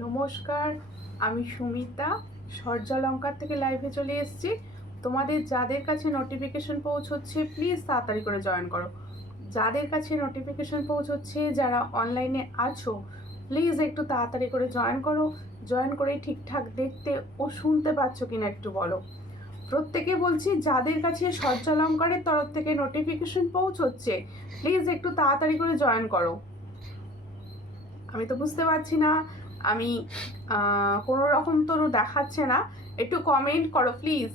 নমস্কার, আমি সুমিতা সূর্যালঙ্কার থেকে লাইভে চলে এসেছি। তোমাদের যাদের কাছে নোটিফিকেশন পৌঁছচ্ছে প্লিজ তাড়াতাড়ি করে জয়েন করো। যাদের কাছে নোটিফিকেশন পৌঁছচ্ছে, যারা অনলাইনে আছো প্লিজ একটু তাড়াতাড়ি করে জয়েন করো। জয়েন করে ঠিকঠাক দেখতে ও শুনতে পাচ্ছ কিনা একটু বলো। প্রত্যেকে বলছি, যাদের কাছে সূর্যালঙ্কারের তরফ থেকে নোটিফিকেশন পৌঁছচ্ছে প্লিজ একটু তাড়াতাড়ি করে জয়েন করো। আমি তো বুঝতে পারছি না, আমি কোনো রকম তো দেখাচ্ছে না, একটু কমেন্ট করো প্লিজ।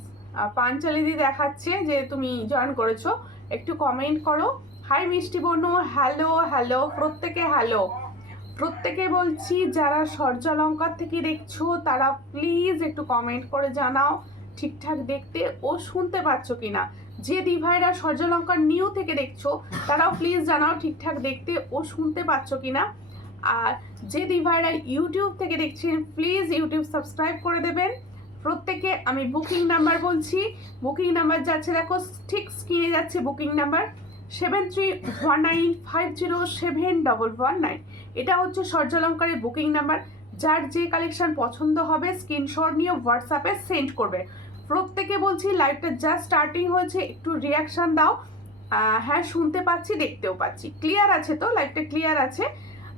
পাঞ্চালিদি দেখাচ্ছে যে তুমি জয়েন করেছো, একটু কমেন্ট করো। হাই মিষ্টি বনু, হ্যালো হ্যালো, প্রত্যেকে হ্যালো। প্রত্যেকে বলছি, যারা সূর্যালঙ্কার থেকে দেখছো তারা প্লিজ একটু কমেন্ট করে জানাও ঠিকঠাক দেখতে ও শুনতে পাচ্ছ কিনা। যে দিভাইরা সূর্যালঙ্কার নিউ থেকে দেখছো তারাও প্লিজ জানাও ঠিকঠাক দেখতে ও শুনতে পাচ্ছ কিনা। আর যে দিভাইরা ইউটিউব থেকে দেখছেন প্লিজ ইউটিউব সাবস্ক্রাইব করে দেবেন। প্রত্যেকে আমি বুকিং নাম্বার বলছি, বুকিং নাম্বার যাচ্ছে, দেখো ঠিক স্ক্রিনে যাচ্ছে বুকিং নাম্বার 7319507119। এটা হচ্ছে সূর্যালঙ্কারের বুকিং নাম্বার। যার যে কালেকশন পছন্দ হবে স্ক্রিনশট নিয়ে হোয়াটসঅ্যাপে সেন্ড করবে। প্রত্যেকে বলছি, লাইভটা জাস্ট স্টার্টিং হয়েছে, একটু রিয়াকশান দাও। হ্যাঁ, শুনতে পাচ্ছি, দেখতেও পাচ্ছি, ক্লিয়ার আছে তো, লাইভটা ক্লিয়ার আছে।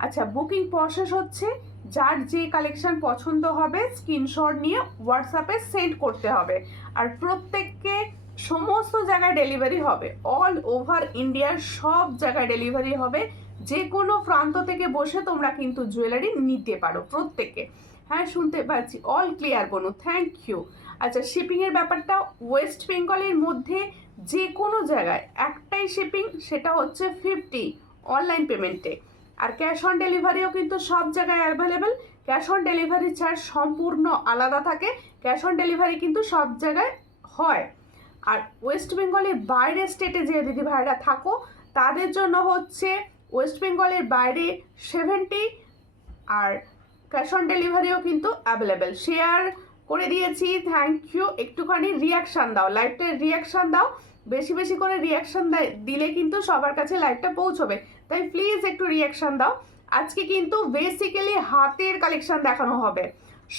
আচ্ছা, বুকিং প্রসেস হচ্ছে, যার যে কালেকশন পছন্দ হবে স্ক্রিনশট নিয়ে হোয়াটসঅ্যাপে সেন্ড করতে হবে। আর প্রত্যেককে সমস্ত জায়গায় ডেলিভারি হবে, অল ওভার ইন্ডিয়ার সব জায়গায় ডেলিভারি হবে। যে কোনো প্রান্ত থেকে বসে তোমরা কিন্তু জুয়েলারি নিতে পারো প্রত্যেকে। হ্যাঁ, শুনতে পাচ্ছি, অল ক্লিয়ার বনু, থ্যাংক ইউ। আচ্ছা, শিপিংয়ের ব্যাপারটা ওয়েস্ট বেঙ্গলের মধ্যে যে কোনো জায়গায় একটাই শিপিং, সেটা হচ্ছে 50 অনলাইন পেমেন্টে। আর ক্যাশ অন ডেলিভারিও কিন্তু সব জায়গায় available. Cash on delivery charge সম্পূর্ণ আলাদা থাকে, ক্যাশ অন ডেলিভারি কিন্তু সব জায়গায় হয়। আর ওয়েস্ট বেঙ্গলের বাইরে স্টেটে যে দিদি ভাইরা থাকো তাদের জন্য হচ্ছে ওয়েস্ট বেঙ্গলের বাইরে 70, আর ক্যাশ অন ডেলিভারিও কিন্তু অ্যাভেলেবেল। শেয়ার করে দিয়েছি, থ্যাংক ইউ। একটুখানি রিয়াকশান দাও, লাইভটায় রিয়াকশান দাও, বেশি বেশি করে রিয়াকশান দিলে কিন্তু সবার কাছে লাইভটা পৌঁছবে, তাই প্লিজ একটু রিয়াকশান দাও। আজকে কিন্তু বেসিক্যালি হাতের কালেকশান দেখানো হবে,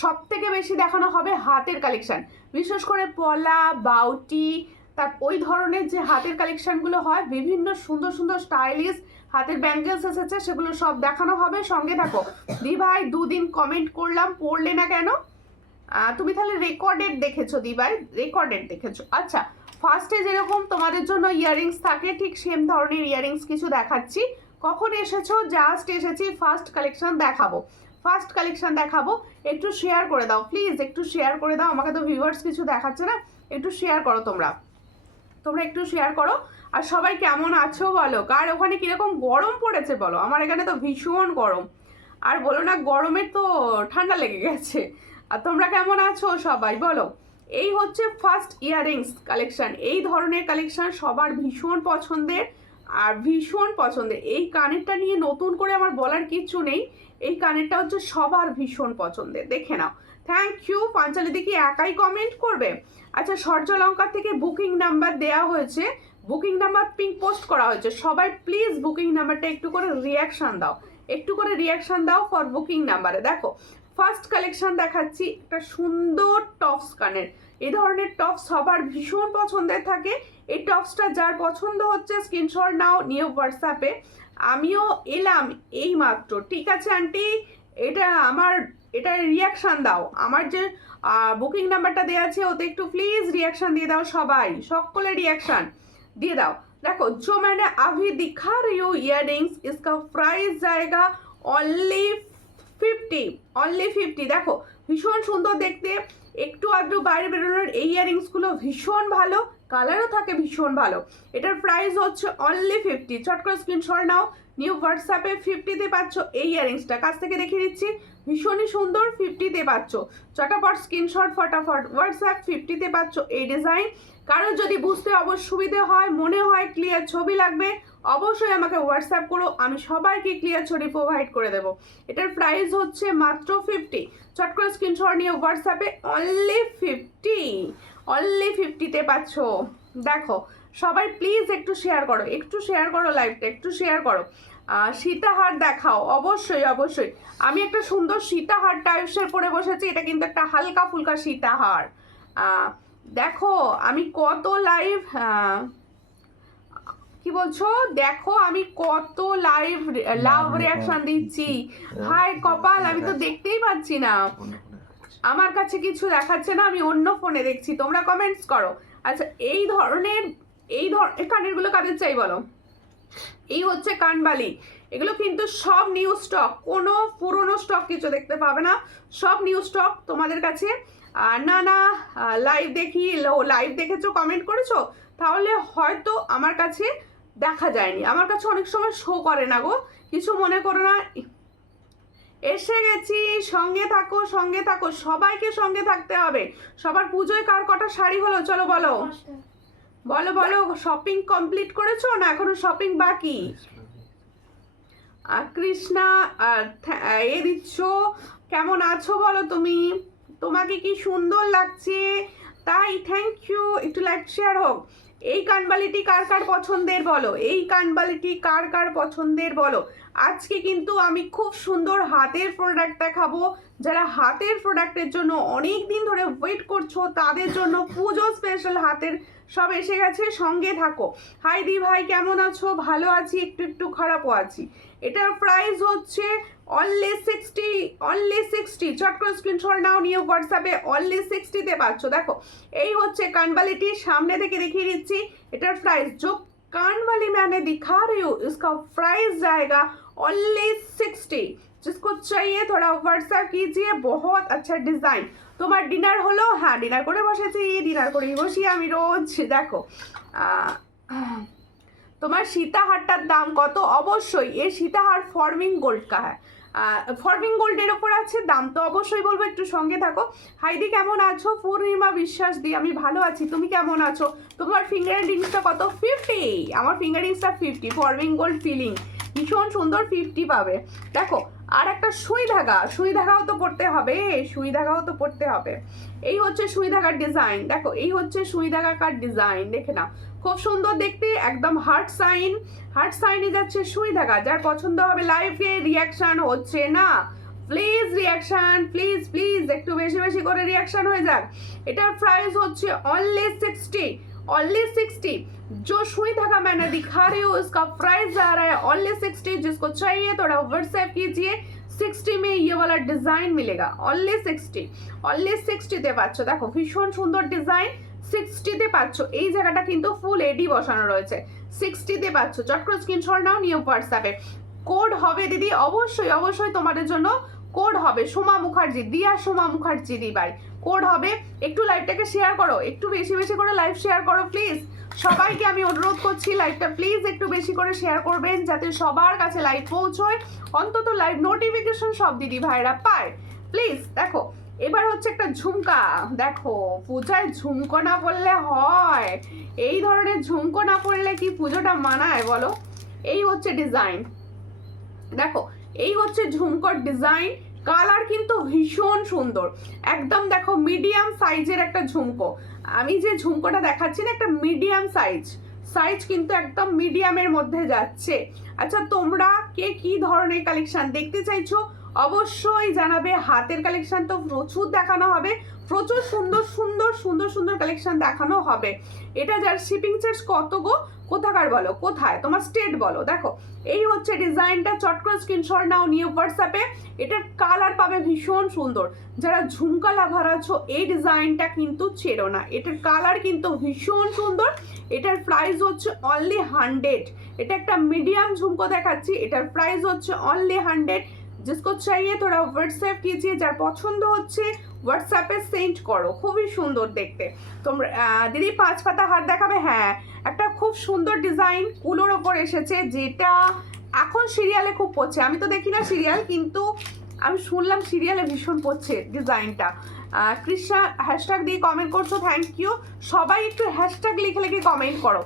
সব থেকে বেশি দেখানো হবে হাতের কালেকশান, বিশেষ করে পলা, বাউটি, তার ওই ধরনের যে হাতের কালেকশানগুলো হয়, বিভিন্ন সুন্দর সুন্দর স্টাইলিশ হাতের ব্যাঙ্গেলস এসেছে, সেগুলো সব দেখানো হবে। সঙ্গে থাকো। দি ভাই, দুদিন কমেন্ট করলাম, পড়লে না কেন? তুমি তাহলে রেকর্ডেড দেখেছো দি ভাই, রেকর্ডেড দেখেছো। আচ্ছা, ফার্স্টে যেরকম তোমাদের জন্য ইয়াররিংস থাকে ঠিক সেম ধরনের ইয়াররিংস কিছু দেখাচ্ছি। কখন এসেছো? জাস্ট এসেছি, ফার্স্ট কালেকশন দেখাবো, ফার্স্ট কালেকশন দেখাবো। একটু শেয়ার করে দাও প্লিজ, একটু শেয়ার করে দাও, আমাকে তো ভিউয়ার্স কিছু দেখাচ্ছে না, একটু শেয়ার করো তোমরা, তোমরা একটু শেয়ার করো। আর সবাই কেমন আছো বলো, কার ওখানে কিরকম গরম পড়েছে বলো, আমার এখানে তো ভীষণ গরম। আর বলো না, গরমের তো ঠান্ডা লেগে গেছে। আর তোমরা কেমন আছো সবাই বলো। এই হচ্ছে ফার্স্ট ইয়াররিংস কালেকশন, এই ধরনের কালেকশন সবার ভীষণ পছন্দের, আর ভীষণ পছন্দের। এই কানেরটা নিয়ে নতুন করে আমার বলার কিচ্ছু নেই, এই কানেরটা হচ্ছে সবার ভীষণ পছন্দের, দেখে নাও। Thank you. পাঞ্চালি দেখি একাই কমেন্ট করবে। আচ্ছা, সূর্যালঙ্কার থেকে বুকিং নাম্বার দেওয়া হয়েছে, বুকিং নাম্বার পিং পোস্ট করা হয়েছে, সবাই প্লিজ বুকিং নাম্বারটা একটু করে রিয়াকশান দাও, একটু করে রিয়াকশান দাও ফর বুকিং নাম্বারে। দেখো, ফার্স্ট কালেকশন দেখাচ্ছি, একটা সুন্দর টপস কানের। এই ধরনের টপস সবার ভীষণ পছন্দের থাকে। এই টপসটা যার পছন্দ হচ্ছে স্ক্রিনশট নাও, নিয়ে হোয়াটসঅ্যাপে। আমিও এলাম এই মাত্র, ঠিক আছে আন্টি, এটা আমার, এটা রিয়াকশান দাও। আমার যে বুকিং নাম্বারটা দেওয়া আছে ওতে একটু প্লিজ রিয়াকশান দিয়ে দাও, সবাই সকলে রিয়াকশান দিয়ে দাও। देखो, जो मैंने अभी दिखा रही हूँ इयररिंग्स, इसका प्राइस जाएगा ओनली 50, ओनली 50। देखो, ভীষণ সুন্দর দেখতে, একটু আধটু বাইরে বেরোনোর এই ইয়াররিংসগুলো ভীষণ ভালো, কালারও থাকে ভীষণ ভালো। এটার প্রাইস হচ্ছে অনলি 50। চট করে স্ক্রিনশট নাও, নিউ হোয়াটসঅ্যাপে 50-তে পাচ্ছ এই ইয়াররিংসটা, কাছ থেকে দেখিয়ে দিচ্ছি, ভীষণই সুন্দর, 50-তে পাচ্ছ। চটাপট স্ক্রিনশট, ফটাফট হোয়াটসঅ্যাপ, 50-তে পাচ্ছ এই ডিজাইন। কারোর যদি বুঝতে অসুবিধে হয়, মনে হয় ক্লিয়ার ছবি লাগবে, অবশ্যই আমাকে হোয়াটসঅ্যাপ করো, আমি সবাইকে ক্লিয়ার ছবি প্রোভাইড করে দেবো। এটার প্রাইস হচ্ছে মাত্র 50। চট করে স্ক্রিনশট নিয়ে হোয়াটসঅ্যাপে অনলি 50, অনলি 50-তে পাচ্ছ। দেখো, সবাই প্লিজ একটু শেয়ার করো, একটু শেয়ার করো লাইভটা, একটু শেয়ার করো। সীতাহার দেখাও, অবশ্যই অবশ্যই। আমি একটা সুন্দর সীতাহার টাইপসের পরে বসেছি, এটা কিন্তু একটা হালকা ফুলকা সীতাহার। দেখো আমি কত লাইভ, কি বলছো, দেখো আমি কত লাইভ লাভ রিয়াকশন দিচ্ছি। হাই কপাল, আমি তো দেখতেই পাচ্ছি না, আমার কাছে কিছু দেখাচ্ছে না, আমি অন্য ফোনে দেখছি, তোমরা কমেন্টস করো। আচ্ছা এই ধরনের কানের গুলো কাদের চাই বলো? এই হচ্ছে কানবালি, এগুলো কিন্তু সব নিউ স্টক, কোনো পুরনো স্টক কিছু দেখতে পাবে না, সব নিউ স্টক তোমাদের কাছে। না না লাইভ দেখি, লাইভ দেখেছো কমেন্ট করেছো, তাহলে হয়তো আমার কাছে দেখা যায়নি, আমার কাছে অনেক সময় শো করে না গো, কিছু মনে করো না। এসে গেছি, সঙ্গে থাকো সঙ্গে থাকো, সবাইকে সঙ্গে থাকতে হবে। সবার পুজোয় কার কটা শাড়ি হলো চলো বলো বলো বলো। শপিং কমপ্লিট করেছো না এখনো শপিং বাকি? কৃষ্ণা এ দিচ্ছ, কেমন আছো বলো তুমি, তোমাকে কি সুন্দর লাগছে, তাই থ্যাংক ইউ, একটু লাইক শেয়ার হোক। এই কানবালিটি কার কার পছন্দের বলো, এই কানবালিটি কার কার পছন্দের বলো। আজকে কিন্তু আমি খুব সুন্দর হাতের প্রোডাক্ট দেখাবো, যারা হাতের প্রোডাক্টের জন্য অনেক দিন ধরে ওয়েট করছো তাদের জন্য পুজো স্পেশাল হাতের সব এসে গেছে, সঙ্গে থাকো। হাই দি ভাই কেমন আছো? ভালো আছি, একটু একটু খারাপও আছি। এটার প্রাইস হচ্ছে অনলি 60 চট করে স্ক্রিনশট নাও, নিয়ে হোয়াটসঅ্যাপে অনলি 60-তে পাচ্ছ। দেখো এই হচ্ছে কানবালিটি, সামনে থেকে দেখিয়ে দিচ্ছি এটার প্রাইস। जो कानवाली मैंने दिखा रही हूँ इसका प्राइस जाएगा ओनली 60। जिसको चाहिए थोड़ा व्हाट्सएप कीजिए। बहुत अच्छा डिजाइन। তোমার ডিনার হলো? হ্যাঁ ডিনার করে বসেছি, ডিনার করেই বসি আমি রোজ। দেখো তোমার সীতাহারটার দাম কত? অবশ্যই এই সীতাহার ফর্মিং গোল্ড কা হ্যাঁ, ফর্মিং গোল্ডের ওপর আছে, দাম তো অবশ্যই বলবো, একটু সঙ্গে থাকো। হাইদি কেমন আছো? পূর্ণিমা বিশ্বাস দি আমি ভালো আছি, তুমি কেমন আছো? তোমার ফিঙ্গার রিংসটা কত? 50। আমার ফিঙ্গার রিংসটা 50, ফর্মিং গোল্ড ফিলিং, ভীষণ সুন্দর, 50 পাবে। দেখো আর একটা সুই ধাগাও তো পড়তে হবে, সুই ধাগাও তো পড়তে হবে। এই হচ্ছে সুই ধাগার ডিজাইন, দেখো এই হচ্ছে সুই ধাগাকার ডিজাইন, দেখে নাও খুব সুন্দর দেখতে, একদম হার্ট সাইনে যাচ্ছে সুই ধাগা। যার পছন্দ হবে, লাইভে রিয়াকশন হচ্ছে না প্লিজ, রিয়াকশন প্লিজ প্লিজ, একটু বেশি বেশি করে রিয়াকশন হয়ে যাক। এটার প্রাইস হচ্ছে অনলি 60। जो सुई धागा मैंने दिखा रही हूँ इसका प्राइस जा रहा है ओनली 60। जिसको चाहिए थोड़ा व्हाट्सएप कीजिए। 60 में ये वाला डिजाइन मिलेगा, ओनली 60-তে পাচ্ছ। দেখো ভীষণ সুন্দর ডিজাইন, 60-তে পাচ্ছ। এই জায়গাটা কিন্তু ফুল এডি বসানো রয়েছে, 60-তে পাচ্ছ। চট করে স্ক্রিনশট নাও, নিউ হোয়াটসঅ্যাপে। কোড হবে দিদি, অবশ্যই অবশ্যই তোমাদের জন্য কোড হবে। সোমা মুখার্জি, দিয়া সোমা মুখার্জি দি ভাই, কোড হবে। একটু লাইভটাকে শেয়ার করো, একটু বেশি বেশি করে লাইভ শেয়ার করো প্লিজ। সবাইকে আমি অনুরোধ করছি লাইভটা প্লিজ একটু বেশি করে শেয়ার করবেন, যাতে সবার কাছে লাইভ পৌঁছয়, অন্তত লাইভ নোটিফিকেশন সব দিদি ভাইরা পায় প্লিজ। দেখো এবার হচ্ছে একটা ঝুমকা, দেখো পূজায় ঝুমকো না পড়লে হয়? এই ধরনের ঝুমকো না পড়লে কি পুজোটা মানায় বলো? এই হচ্ছে ডিজাইন, দেখো এই হচ্ছে ঝুমকোর ডিজাইন, কালার কিন্তু ভীষণ সুন্দর একদম। দেখো মিডিয়াম সাইজের একটা ঝুমকো, আমি যে ঝুমকোটা দেখাচ্ছি না একটা মিডিয়াম সাইজ কিন্তু একদম মিডিয়ামের মধ্যে যাচ্ছে। আচ্ছা তোমরা কে কি ধরনের কালেকশন দেখতে চাইছো অবশ্যই জানাবে। হাতের কালেকশন তো প্রচুর দেখানো হবে, প্রচুর সুন্দর সুন্দর সুন্দর সুন্দর কালেকশন দেখানো হবে। এটা যার শিপিং চার্জ কত গো? কোথাকার বলো, কোথায় তোমার স্টেট বলো। দেখো এই হচ্ছে ডিজাইনটা, চট করে স্ক্রিনশট নাও, নিউ হোয়াটসঅ্যাপে। এটার কালার পাবে ভীষণ সুন্দর। যারা ঝুমকা লাভার আছো এই ডিজাইনটা কিন্তু ছেড়ো না, এটার কালার কিন্তু ভীষণ সুন্দর। এটার প্রাইস হচ্ছে অনলি 100। এটা একটা মিডিয়াম ঝুমকো দেখাচ্ছি, এটার প্রাইস হচ্ছে অনলি 100। जिसको चाहिए थोड़ा व्हाट्सएप कीजिए, যার পছন্দ হচ্ছে হোয়াটসঅ্যাপে সেন্ড করো। খুবই সুন্দর দেখতে। তোমরা দিদি 5 পাতা হার দেখাবে? হ্যাঁ একটা খুব সুন্দর ডিজাইন কুলোর ওপর এসেছে, যেটা এখন সিরিয়ালে খুব পড়ছে। আমি তো দেখি না সিরিয়াল, কিন্তু আমি শুনলাম সিরিয়ালে ভীষণ পড়ছে ডিজাইনটা। কৃষ্ণা হ্যাশট্যাগ দিয়ে কমেন্ট করছো, থ্যাংক ইউ। সবাই একটু হ্যাশট্যাগ লিখে লিখে কমেন্ট করো,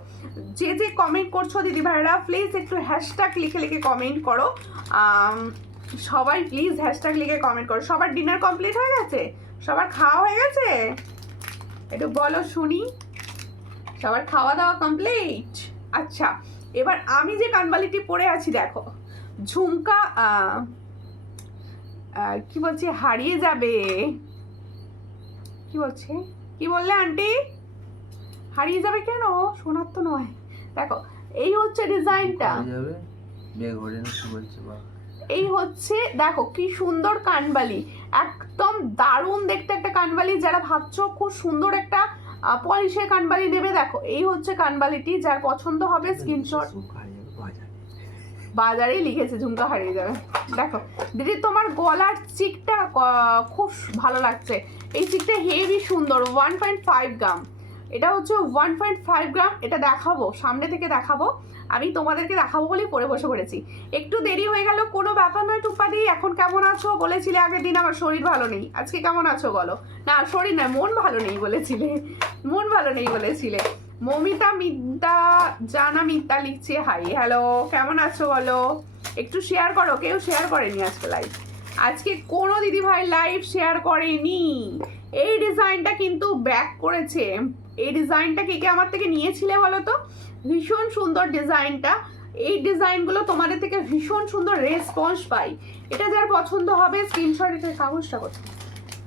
যে যে কমেন্ট করছো দিদি ভাইরা প্লিজ একটু হ্যাশট্যাগ লিখে লিখে কমেন্ট করো। সবাই প্লিজ হ্যাশট্যাগ লিখে কমেন্ট করো। সবার ডিনার কমপ্লিট হয়ে গেছে? সবার খাওয়া হয়ে গেছে? একটু বলো শুনি, সবার খাওয়া দাওয়া কমপ্লিট? আচ্ছা এবার আমি যে কানবালিটি পরে আছি দেখো, ঝুমকা কি বলছি হারিয়ে যাবে, কি বলছে, কি বললে আন্টি? হারিয়ে যাবে কেন? সোনার তো নয়। দেখো এই হচ্ছে ডিজাইনটা, এই হচ্ছে দেখো কি সুন্দর কানবালি, একদম দারুণ দেখতে একটা কানবালি। যারা ভাবছো খুব সুন্দর একটা পলিশের কানবালি নেবে, দেখো এই হচ্ছে কানবালিটি। যার পছন্দ হবে স্ক্রিনশট, বাজারেই লিখেছে ঝুমকা হারিয়ে যাবে। দেখো দিদি তোমার গলার চিকটা খুব ভালো লাগছে, এই চিকটা হেভি সুন্দর। 1.5 গ্রাম, এটা হচ্ছে 1.5 গ্রাম। এটা দেখাবো, সামনে থেকে দেখাবো, আমি তোমাদেরকে দেখাবো বলেই পরে বসে পড়েছি। একটু দেরি হয়ে গেল, কোনো ব্যাপার নয়। টুপাদি এখন কেমন আছো? বলেছিলে আগের দিন আমার শরীর ভালো নেই, আজকে কেমন আছো বলো? না শরীর নয়, মন ভালো নেই বলেছিলে, মন ভালো নেই বলেছিলে। মমিতা মিদ্যা জানা মিদ্যা লিখছে হাই, হ্যালো কেমন আছো বলো? একটু শেয়ার করো, কেউ শেয়ার করেনি আজকে লাইভ, আজকে কোনো দিদি ভাই লাইভ শেয়ার করেনি। এই ডিজাইনটা কিন্তু ব্যাক করেছে, এই ডিজাইনটা কে কে আমার থেকে নিয়েছিলে বলো তো? ভীষণ সুন্দর ডিজাইনটা, এই ডিজাইনগুলো তোমাদের থেকে ভীষণ সুন্দর রেসপন্স পাই। এটা যার পছন্দ হবে স্ক্রিনশট, এটা কাগজটা করছে,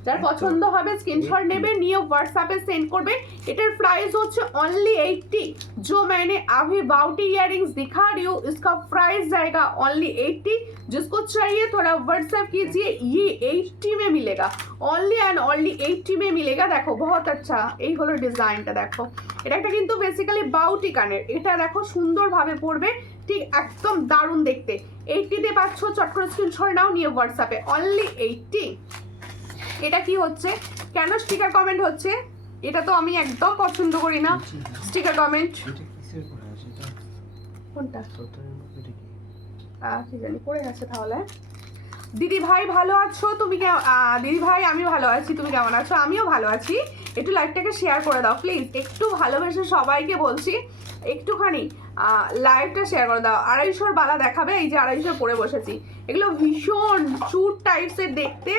যার পছন্দ হবে স্ক্রিনশট নেবে, নিয়ে হোয়াটসঅ্যাপে सेंड করবে। এটার প্রাইস হচ্ছে ओनली 80। जो मैंने अभी बाउटी इयररिंग्स दिखा रही हूँ इसका प्राइस जाएगा ओनली 80। जिसको चाहिए थोड़ा व्हाट्सएप कीजिए, ये 80 में मिलेगा, ओनली एंड ओनली 80 में मिलेगा। देखो बहुत अच्छा, এই হলো ডিজাইনটা। দেখো এটা একটা কিন্তু বেসিক্যালি বাউটি কানের, এটা দেখো সুন্দরভাবে পড়বে, ঠিক একদম দারুণ দেখতে। 80 তে পাচ্ছ, চট করে স্ক্রিনশট নাও, নিয়ে হোয়াটসঅ্যাপে ओनली 80। এটা কি হচ্ছে, কেন স্টিকার কমেন্ট হচ্ছে? এটা তো আমি একদম পছন্দ করি না স্টিকার কমেন্ট। কোনটা কি জানি পড়ে গেছে তাহলে। দিদি ভাই ভালো আছো তুমি? দিদি ভাই আমি ভালো আছি, তুমি কেমন আছো? আমিও ভালো আছি। একটু লাইভটাকে শেয়ার করে দাও প্লিজ, একটু ভালোবেসে সবাইকে বলছি একটুখানি লাইভটা শেয়ার করে দাও। 250 বালা দেখাবে, এই যে 250 পরে বসেছি। এগুলো ভীষণ চুট টাইপসের দেখতে,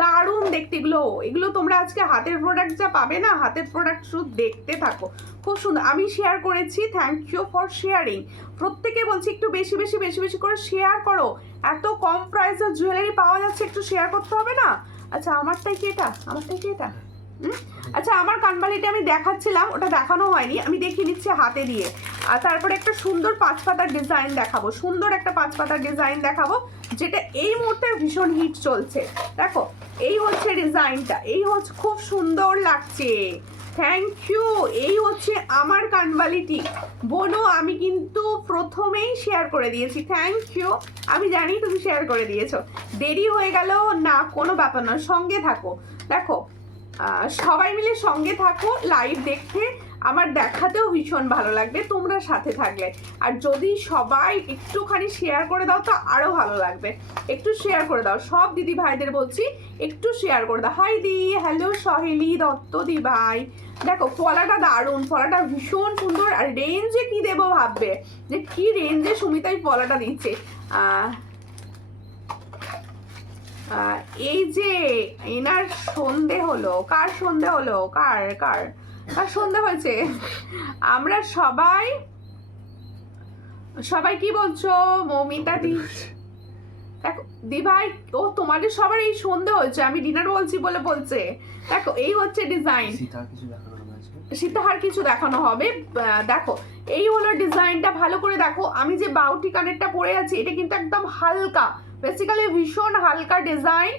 দারুণ দেখতে এগুলো। এগুলো তোমরা আজকে হাতের প্রোডাক্ট যা পাবে না, হাতের প্রোডাক্ট শুধু দেখতে থাকো, খুব সুন্দর। আমি শেয়ার করেছি, থ্যাংক ইউ ফর শেয়ারিং। প্রত্যেকে বলছি একটু বেশি বেশি বেশি বেশি করে শেয়ার করো, এত কম প্রাইসের জুয়েলারি পাওয়া যাচ্ছে, একটু শেয়ার করতে হবে না? আচ্ছা আমারটাই কি এটা, আমারটাই কি এটা? আচ্ছা আমার কানবালিটা আমি দেখাচ্ছিলাম, ওটা দেখানো হয়নি, আমি দেখিয়ে নিচ্ছি হাতে দিয়ে। আর তারপরে একটা সুন্দর 5 পাতার ডিজাইন দেখাবো, সুন্দর একটা 5 পাতার ডিজাইন দেখাবো, যেটা এই মুহূর্তে ভীষণ হিট চলছে। দেখো এই হচ্ছে ডিজাইনটা, এই হচ্ছে খুব সুন্দর লাগছে, থ্যাংক ইউ। এই হচ্ছে আমার কানবালিটি বোনো, আমি কিন্তু প্রথমেই শেয়ার করে দিয়েছি, থ্যাংক ইউ। আমি জানি তুমি শেয়ার করে দিয়েছো, দেরি হয়ে গেল না, কোনো ব্যাপার না, সঙ্গে থাকো। দেখো সবাই মিলে সঙ্গে থাকো, লাইভ দেখতে আমার দেখাতেও ভীষণ ভালো লাগবে তোমরা সাথে থাকলে। আর যদি সবাই একটুখানি শেয়ার করে দাও তো আরও ভালো লাগবে, একটু শেয়ার করে দাও। সব দিদি ভাইদের বলছি একটু শেয়ার করে দাও। হাই দি, হ্যালো সহেলি দত্ত দি ভাই। দেখো ফলাটা দারুণ, ফলাটা ভীষণ সুন্দর। আর রেঞ্জে কি দেবো ভাববে যে কি রেঞ্জে সুমিতাই ফলাটা দিচ্ছে। এই যে এনার সন্ধে হলো, কার সন্ধে হলো, কার কার কার সন্ধে হয়েছে? আমরা সবাই সবাই কি বলছো? মমিতা দি, দেখো দি ভাই, ও তোমাদের সবার এই সন্ধে হয়েছে, আমি ডিনার বলছি বলে বলছে। দেখো এই হচ্ছে ডিজাইন, সীতাহার কিছু দেখানো হবে। দেখো এই হলো ডিজাইনটা, ভালো করে দেখো। আমি যে বাউটি কানেরটা পরে আছি এটা কিন্তু একদম হালকা, বেসিক্যালি ভীষণ হালকা ডিজাইন,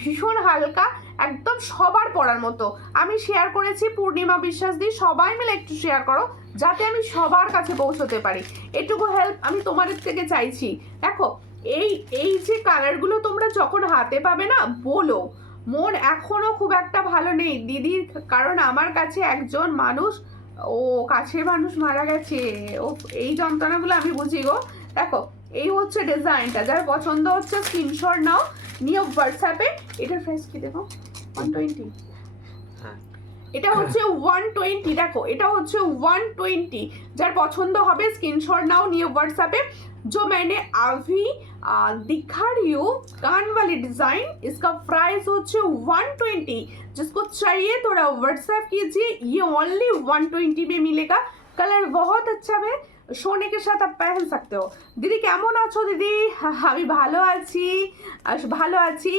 ভীষণ হালকা, একদম সবার পরার মতো। আমি শেয়ার করেছি পূর্ণিমা বিশ্বাস দিয়ে, সবাই মিলে একটু শেয়ার করো যাতে আমি সবার কাছে পৌঁছতে পারি, এটুকু হেল্প আমি তোমাদের থেকে চাইছি। দেখো এই এই যে কালারগুলো তোমরা যখন হাতে পাবে না, বলো মন এখনো খুব একটা ভালো নেই দিদির, কারণ আমার কাছে একজন মানুষ, ও কাছের মানুষ মারা গেছে, ও এই যন্ত্রণাগুলো আমি বুঝি গো। দেখো এই হচ্ছে ডিজাইনটা, যার পছন্দ হচ্ছে স্ক্রিনশট নাও, নিয়ে হোয়াটসঅ্যাপে। এটার প্রাইস কি দেবো? 120। এটা হচ্ছে 120। দেখো এটা হচ্ছে 120, যার পছন্দ হবে স্ক্রিনশট नाउ, নিয়ে व्हाट्सएप जो मैंने अभी दिखा रही हूँ कान वाली डिजाइन, इसका प्राइस होচ্ছে 120। जिसको चाहिए थोड़ा व्हाट्सएप कीजिए, ये ओनली 120 में मिलेगा। कलर बहुत अच्छा है, सोने के साथ आप पहन सकते हो। দিদি কেমন আছো দিদি? আমি ভালো আছি,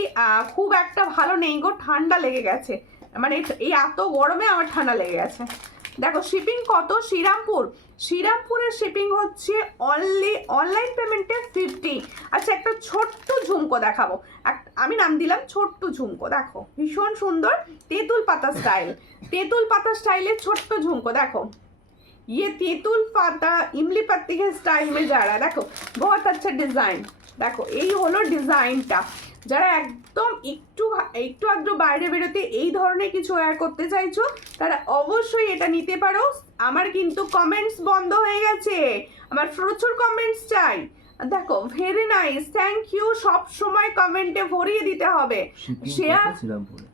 খুব একটা ভালো নেই গো, ঠান্ডা লেগে গেছে, মানে এই এত গরমে আমার ঠান্ডা লেগে গেছে। দেখো শিপিং কত, শ্রীরামপুরের শিপিং হচ্ছে অনলি অনলাইন পেমেন্টে 50। আচ্ছা একটা ছোট্ট ঝুমকো দেখাবো, আমি নাম দিলাম ছোট্ট ঝুমকো, দেখো ভীষণ সুন্দর তেঁতুল পাতা স্টাইলের ছোট্ট ঝুমকো। দেখো ये तेंतुल पाता इमली पत्ती के स्टाइल में जा रहा है, देखो बहुत अच्छा डिजाइन। देखो এই হলো ডিজাইনটা, যারা একদম একটু আদ্র বাইরে বেরোতে এই ধরনের কিছু ওয়্যার করতে চাইছো তারা অবশ্যই এটা নিতে পারো। আমার কিন্তু কমেন্টস বন্ধ হয়ে গেছে, আমার প্রচুর কমেন্টস চাই। দেখো ভেরি নাইস, থ্যাংক ইউ, সব সময় কমেন্টে ভরিয়ে দিতে হবে। শেয়ার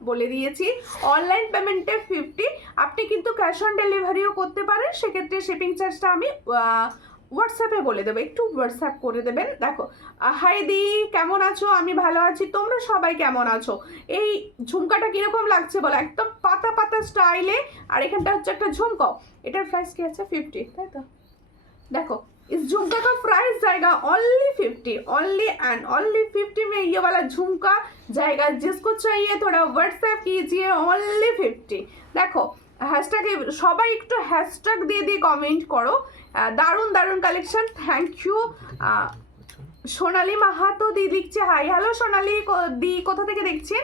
বলে দিয়েছি, অনলাইন পেমেন্টে 50, আপনি কিন্তু ক্যাশ অন ডেলিভারিও করতে পারেন, সেক্ষেত্রে শিপিং চার্জটা আমি হোয়াটসঅ্যাপে বলে দেবো, একটু হোয়াটসঅ্যাপ করে দেবেন। দেখো হাই দি কেমন আছো? আমি ভালো আছি, তোমরা সবাই কেমন আছো? এই ঝুমকাটা কিরকম লাগছে বলো, একদম পাতা পাতা স্টাইলে, আর এখানটা হচ্ছে একটা ঝুমকো, এটার প্রাইস কি আছে 50, তাই তো? देखो इस झुमका का प्राइस जाएगा ओनली 50, ओनली एंड ओनली 50 में ये वाला झुमका जाएगा। जिसको चाहिए थोड़ा व्हाट्सएप कीजिए, ओनली 50। देखो हैशटैग সবাই একটু হ্যাশট্যাগ দিয়ে কমেন্ট করো, দারুণ দারুণ কালেকশন, থ্যাংক ইউ। সোনালী মাহাতো দি লিখছে হাই, হ্যালো সোনালী দি, কোথা থেকে দেখছেন?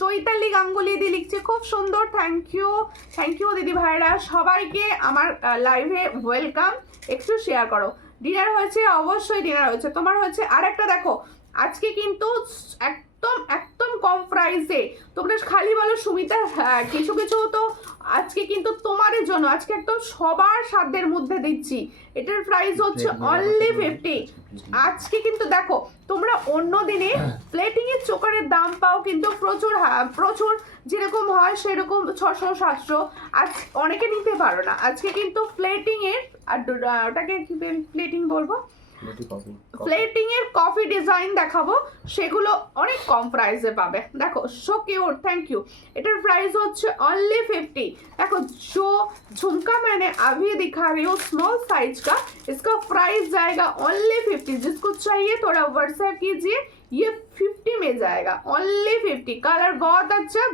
চৈতালি গাঙ্গুলি দি লিখছে খুব সুন্দর, থ্যাংক ইউ দিদি ভাইরা, সবাইকে আমার লাইভে ওয়েলকাম। একটু শেয়ার করো। ডিনার হয়েছে? অবশ্যই ডিনার হয়েছে, তোমার হয়েছে? আর একটা দেখো আজকে কিন্তু একদম কম প্রাইসে, তোমরা খালি বলো সুমিতা, কিছু তো আজকে কিন্তু তোমাদের জন্য আজকে একদম সবার সাধ্যের মধ্যে দিচ্ছি। এটার প্রাইস হচ্ছে অনলি 50। আজকে কিন্তু দেখো তোমরা অন্য দিনে প্লেটিং এর চোকারের দাম পাও কিন্তু প্রচুর যেরকম হয় সেরকম 600-700, আজ অনেকে নিতে পারো না। আজকে কিন্তু প্লেটিং এর, আর ওটাকে কি প্লেটিং বলবো, প্লেটিং এর কফি ডিজাইন দেখাবো, সেগুলো অনেক কম প্রাইসে পাবে। দেখো সো কিউট, থ্যাংক ইউ। এটার প্রাইস হচ্ছে অনলি 50। देखो जो झुमका मैंने अभी दिखा रही हूँ स्मॉल साइज का, इसका प्राइस जाएगा ओनली 50। जिसको चाहिए थोड़ा व्हाट्सएप कीजिए, ये 50 में जाएगा, ओनली 50। कलर बहुत अच्छा,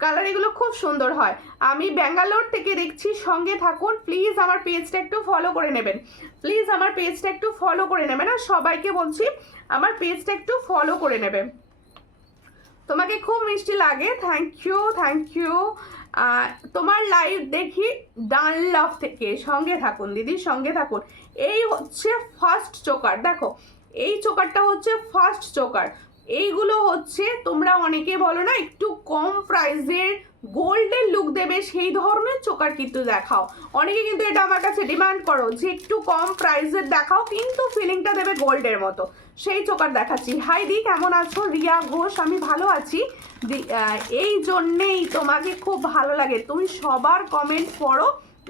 কালার এগুলো খুব সুন্দর হয়। আমি ব্যাঙ্গালোর থেকে দেখছি, সঙ্গে থাকুন প্লিজ, আমার পেজটা একটু ফলো করে নেবেন, আর সবাইকে বলছি আমার পেজটা একটু ফলো করে নেবেন। তোমাকে খুব মিষ্টি লাগে, থ্যাংক ইউ। তোমার লাইভ দেখি ডানলভ থেকে, সঙ্গে থাকুন দিদি, সঙ্গে থাকুন। এই হচ্ছে ফার্স্ট চোকার, দেখো এই চোকারটা হচ্ছে ফার্স্ট চোকার। এইগুলো হচ্ছে তোমরা অনেকে বলো না একটু কম প্রাইসের গোল্ডের লুক দেবে, সেই ধরনের চোকার কিন্তু দেখাও। অনেকে কিন্তু এটা আমার কাছে ডিমান্ড করো যে একটু কম প্রাইসের দেখাও কিন্তু ফিলিংটা দেবে গোল্ডের মতো, সেই চোকার দেখাচ্ছি। হাই দি কেমন আছো? রিয়া ঘোষ, আমি ভালো আছি, এই জন্যেই তোমাকে খুব ভালো লাগে, তুমি সবার কমেন্ট পড়ো।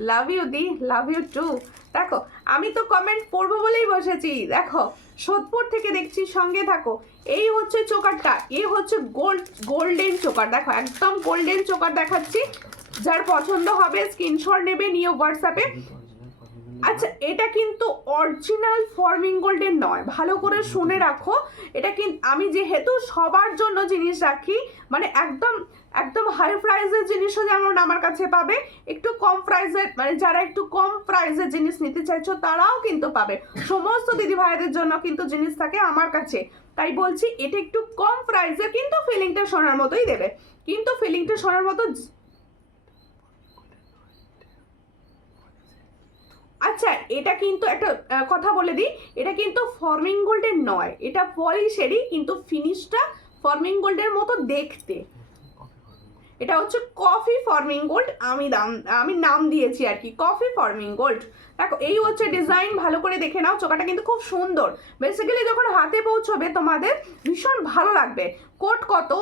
লাভ ইউ দি, লাভ ইউ টু। দেখো আমি তো কমেন্ট পড়বো বলেই বসেছি। দেখো সোদপুর থেকে দেখছি, সঙ্গে থাকো। এই হচ্ছে চোকারটা, এই হচ্ছে গোল্ডেন চোকার, দেখো একদম গোল্ডেন চোকার দেখাচ্ছি। যার পছন্দ হবে স্ক্রিনশট নেবে, নিয়ে হোয়াটসঅ্যাপে। আচ্ছা এটা কিন্তু অরিজিনাল ফর্মিং গোল্ডের নয়, ভালো করে শুনে রাখো। এটা কিন্তু আমি যেহেতু সবার জন্য জিনিস রাখি, মানে একদম হাই প্রাইসের জিনিসও যেমন আমার কাছে পাবে, একটু কম প্রাইসের, মানে যারা একটু কম প্রাইসের জিনিস নিতে চাইছো তারাও কিন্তু পাবে। সমস্ত দিদি ভাইদের জন্য কিন্তু জিনিস থাকে আমার কাছে, তাই বলছি এটা একটু কম প্রাইসে কিন্তু ফিলিংটা শোনার মতোই দেবে, কিন্তু ফিলিংটা শোনার মতো। আচ্ছা এটা কিন্তু একটা কথা বলে দিই, এটা কিন্তু ফর্মিং গোল্ডের নয়, এটা পলিশেরই, কিন্তু ফিনিশটা ফর্মিং গোল্ডের মতো দেখতে। এটা হচ্ছে কফি ফর্মিং গোল্ড, আমি নাম দিয়েছি আর কি, কফি ফর্মিং গোল্ড। দেখো এই হচ্ছে ডিজাইন, ভালো করে দেখে নাও। চোকাটা কিন্তু খুব সুন্দর, বেসিক্যালি যখন হাতে পৌঁছবে তোমাদের ভীষণ ভালো লাগবে। কোড কত,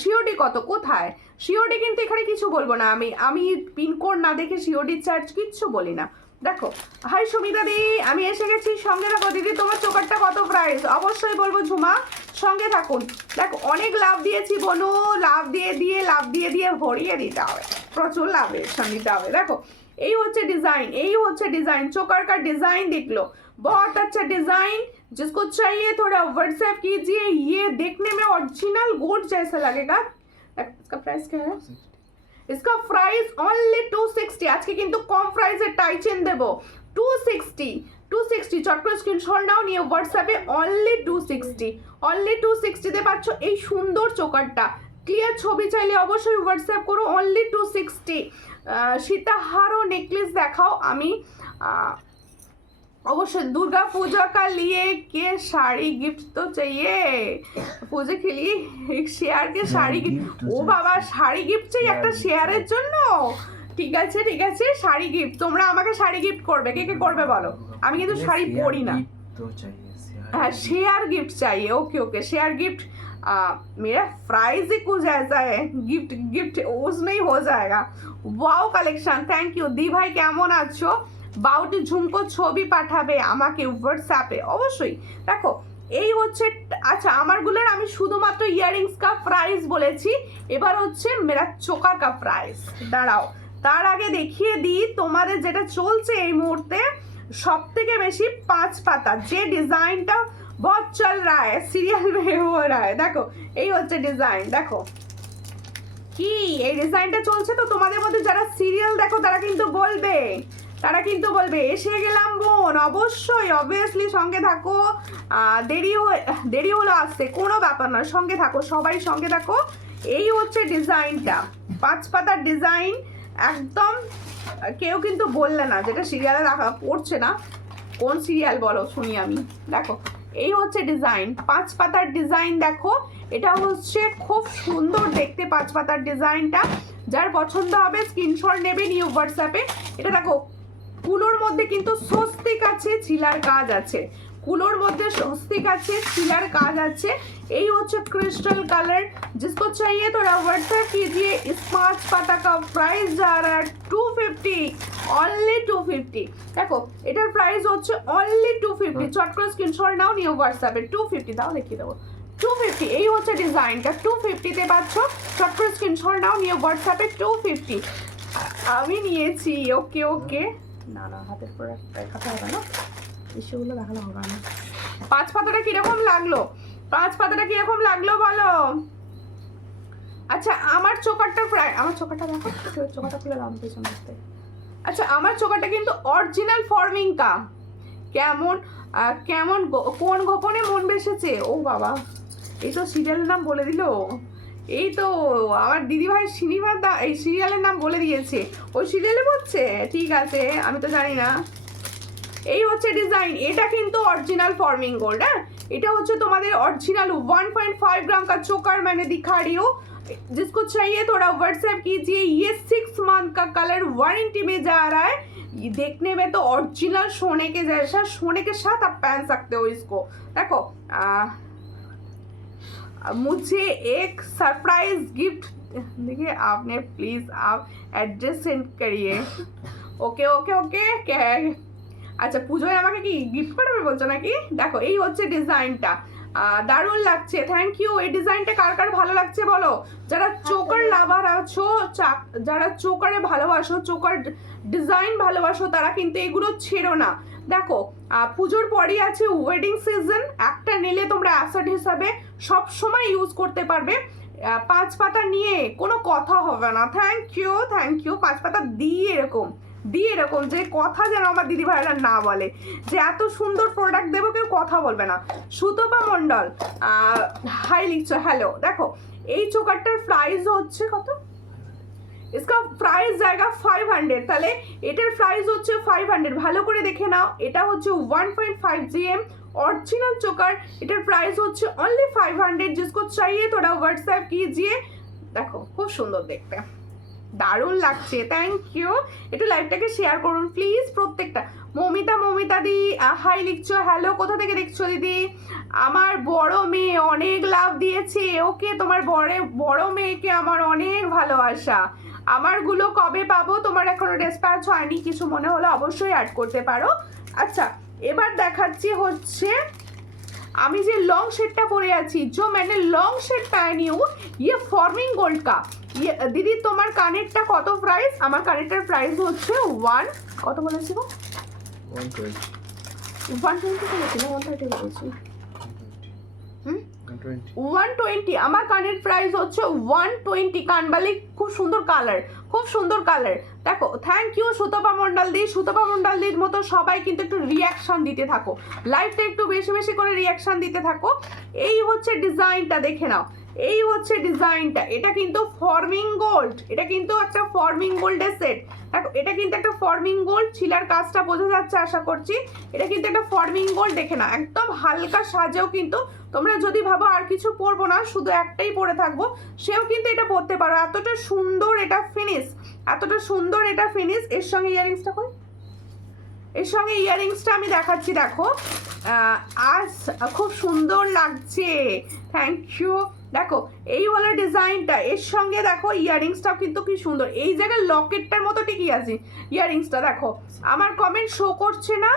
সিওডি কত, কোথায় সিওডি কিন্তু এখানে কিছু বলবো না, আমি পিনকোড না দেখে সিওডি চার্জ কিচ্ছু বলি না। দেখো হাই সুমিতা দি, আমি এসে গেছি, সঙ্গে থাকো দিদি। তোমার চোকারটা কত প্রাইস অবশ্যই বলবো, ঝুমা সঙ্গে থাকুন। দেখো অনেক লাভ দিয়েছি বনু, লাভ দিয়ে ভরিয়ে দিতে হবে, প্রচুর লাভের সঙ্গে দিতে হবে। দেখো এই হচ্ছে ডিজাइन, এই হচ্ছে ডিজাइन, चोकर का डिजाइन देख लो, बहुत अच्छा डिजाइन। जिसको चाहिए थोड़ा व्हाट्सएप कीजिए। ये देखने में ओरिजिनल गोल्ड जैसा लगेगा। इसका प्राइस क्या है? इसका प्राइस ओनली 260। आज के किंतु कम प्राइस टाई चेन देव 260 চট করে স্ক্রিনশট নাও, নিয়ে হোয়াটসঅ্যাপে অনলি 260 তে পাচ্ছ এই সুন্দর চোকারটা। ক্লিয়ার ছবি চাইলে অবশ্যই হোয়াটসঅ্যাপ করো, অনলি 260। সীতাহার ও নেকলেস দেখাও। আমি अवश्य दुर्गा पूजा का लिए के साड़ी गिफ्ट तो चाहिए, पूजा के लिए एक शेयर के साड़ी गिफ्ट। ओ बाबा শাড়ি গিফট চাই একটা শেয়ারের জন্য? ঠিক আছে ঠিক আছে, শাড়ি গিফট। তোমরা আমাকে শাড়ি গিফট করবে, কে কে করবে বলো? আমি কিন্তু শাড়ি পরি না। हाँ शेयर गिफ्ट चाहिए, ओके ओके शेयर गिफ्ट। मेरा प्राइस ही कुछ ऐसा है, गिफ्ट गिफ्ट उसमें ही हो जाएगा। Wow collection, thank you. दी भाई কেমন আছো? বাউটি ঝুমকো ছবি পাঠাবে আমাকে হোয়াটসঅ্যাপে অবশ্যই। দেখো এই হচ্ছে, আচ্ছা আমারগুলোর আমি শুধুমাত্র ইয়াররিংস কা প্রাইস বলেছি, এবার হচ্ছে মেরা চোকার কা প্রাইস। দাঁড়াও তার আগে দেখিয়ে দিই তোমাদের যেটা চলছে এই মুহূর্তে সব থেকে বেশি 5 পাতা, যে ডিজাইনটা बहुत चल रहा है, सीरियल में हो रहा है। দেখো এই হচ্ছে ডিজাইন। দেখো কি এই ডিজাইনটা চলছে, তো তোমাদের মধ্যে যারা সিরিয়াল দেখো তারা কিন্তু বলবে, এসে গেলাম বোন। অবশ্যই অবভিয়াসলি সঙ্গে থাকো। দেরি হলো আসতে, কোনো ব্যাপার না, সঙ্গে থাকো, সবাই সঙ্গে থাকো। এই হচ্ছে ডিজাইনটা, 5 পাতার ডিজাইন একদম। কেউ কিন্তু বললে না যেটা সিরিয়ালে দেখা পড়ছে না, কোন সিরিয়াল বলো শুনি আমি। দেখো এই হচ্ছে ডিজাইন, 5 পাতার ডিজাইন। দেখো এটা হচ্ছে খুব সুন্দর দেখতে 5 পাতার ডিজাইনটা। যার পছন্দ হবে স্ক্রিনশট নেবে, নিউ হোয়াটসঅ্যাপে। এটা দেখো কুলোর মধ্যে কিন্তু স্বস্তিক আছে, ছিলার কাজ আছে। কুলোর মধ্যে স্বস্তিক আছে, ছিলার কাজ আছে। এই হচ্ছে ক্রিস্টাল কালার। जिसको चाहिए थोड़ा व्हाट्सएप कीजिए। इस 5 পাতা का प्राइस जा रहा है 250, অনলি 250। দেখো এটার প্রাইস হচ্ছে অনলি 250। চট করে স্ক্রিনশট নাও, নিউ হোয়াটসঅ্যাপে 250 দাও, দেখিয়ে দেবো 250। এই হচ্ছে ডিজাইনটা 250 তে পাচ্ছ। চট করে স্ক্রিনশট নাও, নিউ হোয়াটসঅ্যাপে 250। আমি নিয়েছি, ওকে ওকে। না না হাতের প্রোডাক্ট দেখাতে হবে না, ইস্যুগুলো দেখালে হবে না। 5 পাতাটা কিরকম লাগলো? 5 পাতাটা কিরকম লাগলো বলো? আচ্ছা আমার চোকারটা প্রায়, আমার চোকারটা দেখো, চোকারটা খুলে দাম পেছন দেখতে। আচ্ছা আমার চোকারটা কিন্তু অরিজিনাল ফর্মিং কা। কেমন কেমন কোন গোপনে মন বেসেছে? ও বাবা এই তো সিরিয়ালের নাম বলে দিল। এই তো আমার দিদিভাই সিনেমার এই সিরিয়ালের নাম বলে দিয়েছে। ওই সিরিয়ালে বলছে, ঠিক আছে আমি তো জানি না। এই হচ্ছে ডিজাইন, এটা কিন্তু অরিজিনাল ফর্মিং গোল্ড। হ্যাঁ এটা হচ্ছে তোমাদের অরিজিনাল 1.5 ग्राम का चोकर मैंने दिखा रही हूँ। जिसको चाहिए थोड़ा व्हाट्सएप कीजिए। ये 6 मंथ का कलर वारंटी में जा रहा है। ये देखने में तो ओरिजिनल सोने के जैसा, सोने के साथ आप पहन सकते हो इसको। देखो मुझे एक सरप्राइज गिफ्ट देखिए आपने, प्लीज आप एड्रेस सेंड करिए। ओके ओके ओके क्या है? আচ্ছা পুজোয় আমাকে কি গিফট করবে বলছো নাকি? দেখো এই হচ্ছে ডিজাইনটা, দারুণ লাগছে। Thank you. এই ডিজাইনটা কার কার ভালো লাগছে বলো? যারা চোকার লাভার আছো, যারা চোকারে ভালোবাসো, চোকার ডিজাইন ভালোবাসো, তারা কিন্তু এগুলো ছেড়ো না। দেখো পুজোর পরই আছে ওয়েডিং সিজন, একটা নিলে তোমরা অ্যাসেট হিসাবে সব সময় ইউজ করতে পারবে। 5 পাতা নিয়ে কোনো কথা হবে না। থ্যাংক ইউ 5 পাতা দিয়ে এরকম যে কথা যেন আমার দিদি ভাইরা না বলে যে এত সুন্দর প্রোডাক্ট দেবো, কেউ কথা বলবে না। সুতপা মন্ডল হাই লিখছো, হ্যালো। দেখো এই চোকারটার প্রাইস হচ্ছে কত? इसका प्राइस जाएगा 500। তাহলে এটার প্রাইস হচ্ছে 500। ভালো করে দেখে নাও, এটা হচ্ছে 1.5 GM অরিজিনাল চোকার। এটার প্রাইস হচ্ছে অনলি 500। जिसको चाहिए थोड़ा व्हाट्सएप कीजिए। দেখো খুব সুন্দর দেখতে, দারুণ লাগছে। Thank you. একটু লাইভটাকে শেয়ার করুন প্লিজ প্রত্যেকটা। মমিতা দি হাই লিখছো, হ্যালো। কোথা থেকে দেখছো দিদি? আমার বড় মেয়ে অনেক লাভ দিয়েছে। ওকে তোমার বড় মেয়েকে আমার অনেক ভালোবাসা। আমারগুলো কবে পাবো? তোমার এখনো ডিসপ্যাচ হয়নি, কিছু মনে হলো অবশ্যই অ্যাড করতে পারো। আচ্ছা এবার দেখাচ্ছি হচ্ছে আমি যে লং शेड পরে আছি जो मैंने लॉन्ग शेड पहनी हूँ ये फॉर्मिंग गोल्ड का ये दीदी তোমার কানেরটা কত প্রাইস? আমার কানেরটার প্রাইস হচ্ছে কত বলেছিল 120 120 বলেছিল 130 বলেছি 120 আমার কানের প্রাইস হচ্ছে 120 কানবালি খুব সুন্দর কালার দেখো থ্যাংক ইউ সুতপা মন্ডলদির মতো সবাই কিন্তু একটু রিয়াকশন দিতে থাকো, লাইভটা একটু বেশি বেশি করে রিয়াকশন দিতে থাকো। এই হচ্ছে ডিজাইনটা দেখে নাও, এই হচ্ছে ডিজাইনটা, এটা কিন্তু ফর্মিং গোল্ড, এটা কিন্তু একটা ফর্মিং গোল্ডের সেট। দেখো এটা কিন্তু একটা ফর্মিং গোল্ড, ছিলার কাজটা বোঝা যাচ্ছে আশা করছি, এটা কিন্তু একটা ফর্মিং গোল্ড দেখে না, একদম হালকা সাজেও কিন্তু তোমরা যদি ভাবো আর কিছু পরবো না শুধু একটাই পরে থাকবো সেও কিন্তু এটা পরতে পারো, এতটা সুন্দর এটা ফিনিশ, এর সঙ্গে ইয়ারিংসটা কই, এর সঙ্গে ইয়ারিংসটা আমি দেখাচ্ছি দেখো, আজ খুব সুন্দর লাগছে, থ্যাংক ইউ। দেখো এই হলো ডিজাইনটা, এর সঙ্গে দেখো ইয়ারিংসটাও কিন্তু কি সুন্দর, এই জায়গায় লকেটটার মতো ঠিকই আছে ইয়ারিংসটা। দেখো আমার কমেন্ট শো করছে না,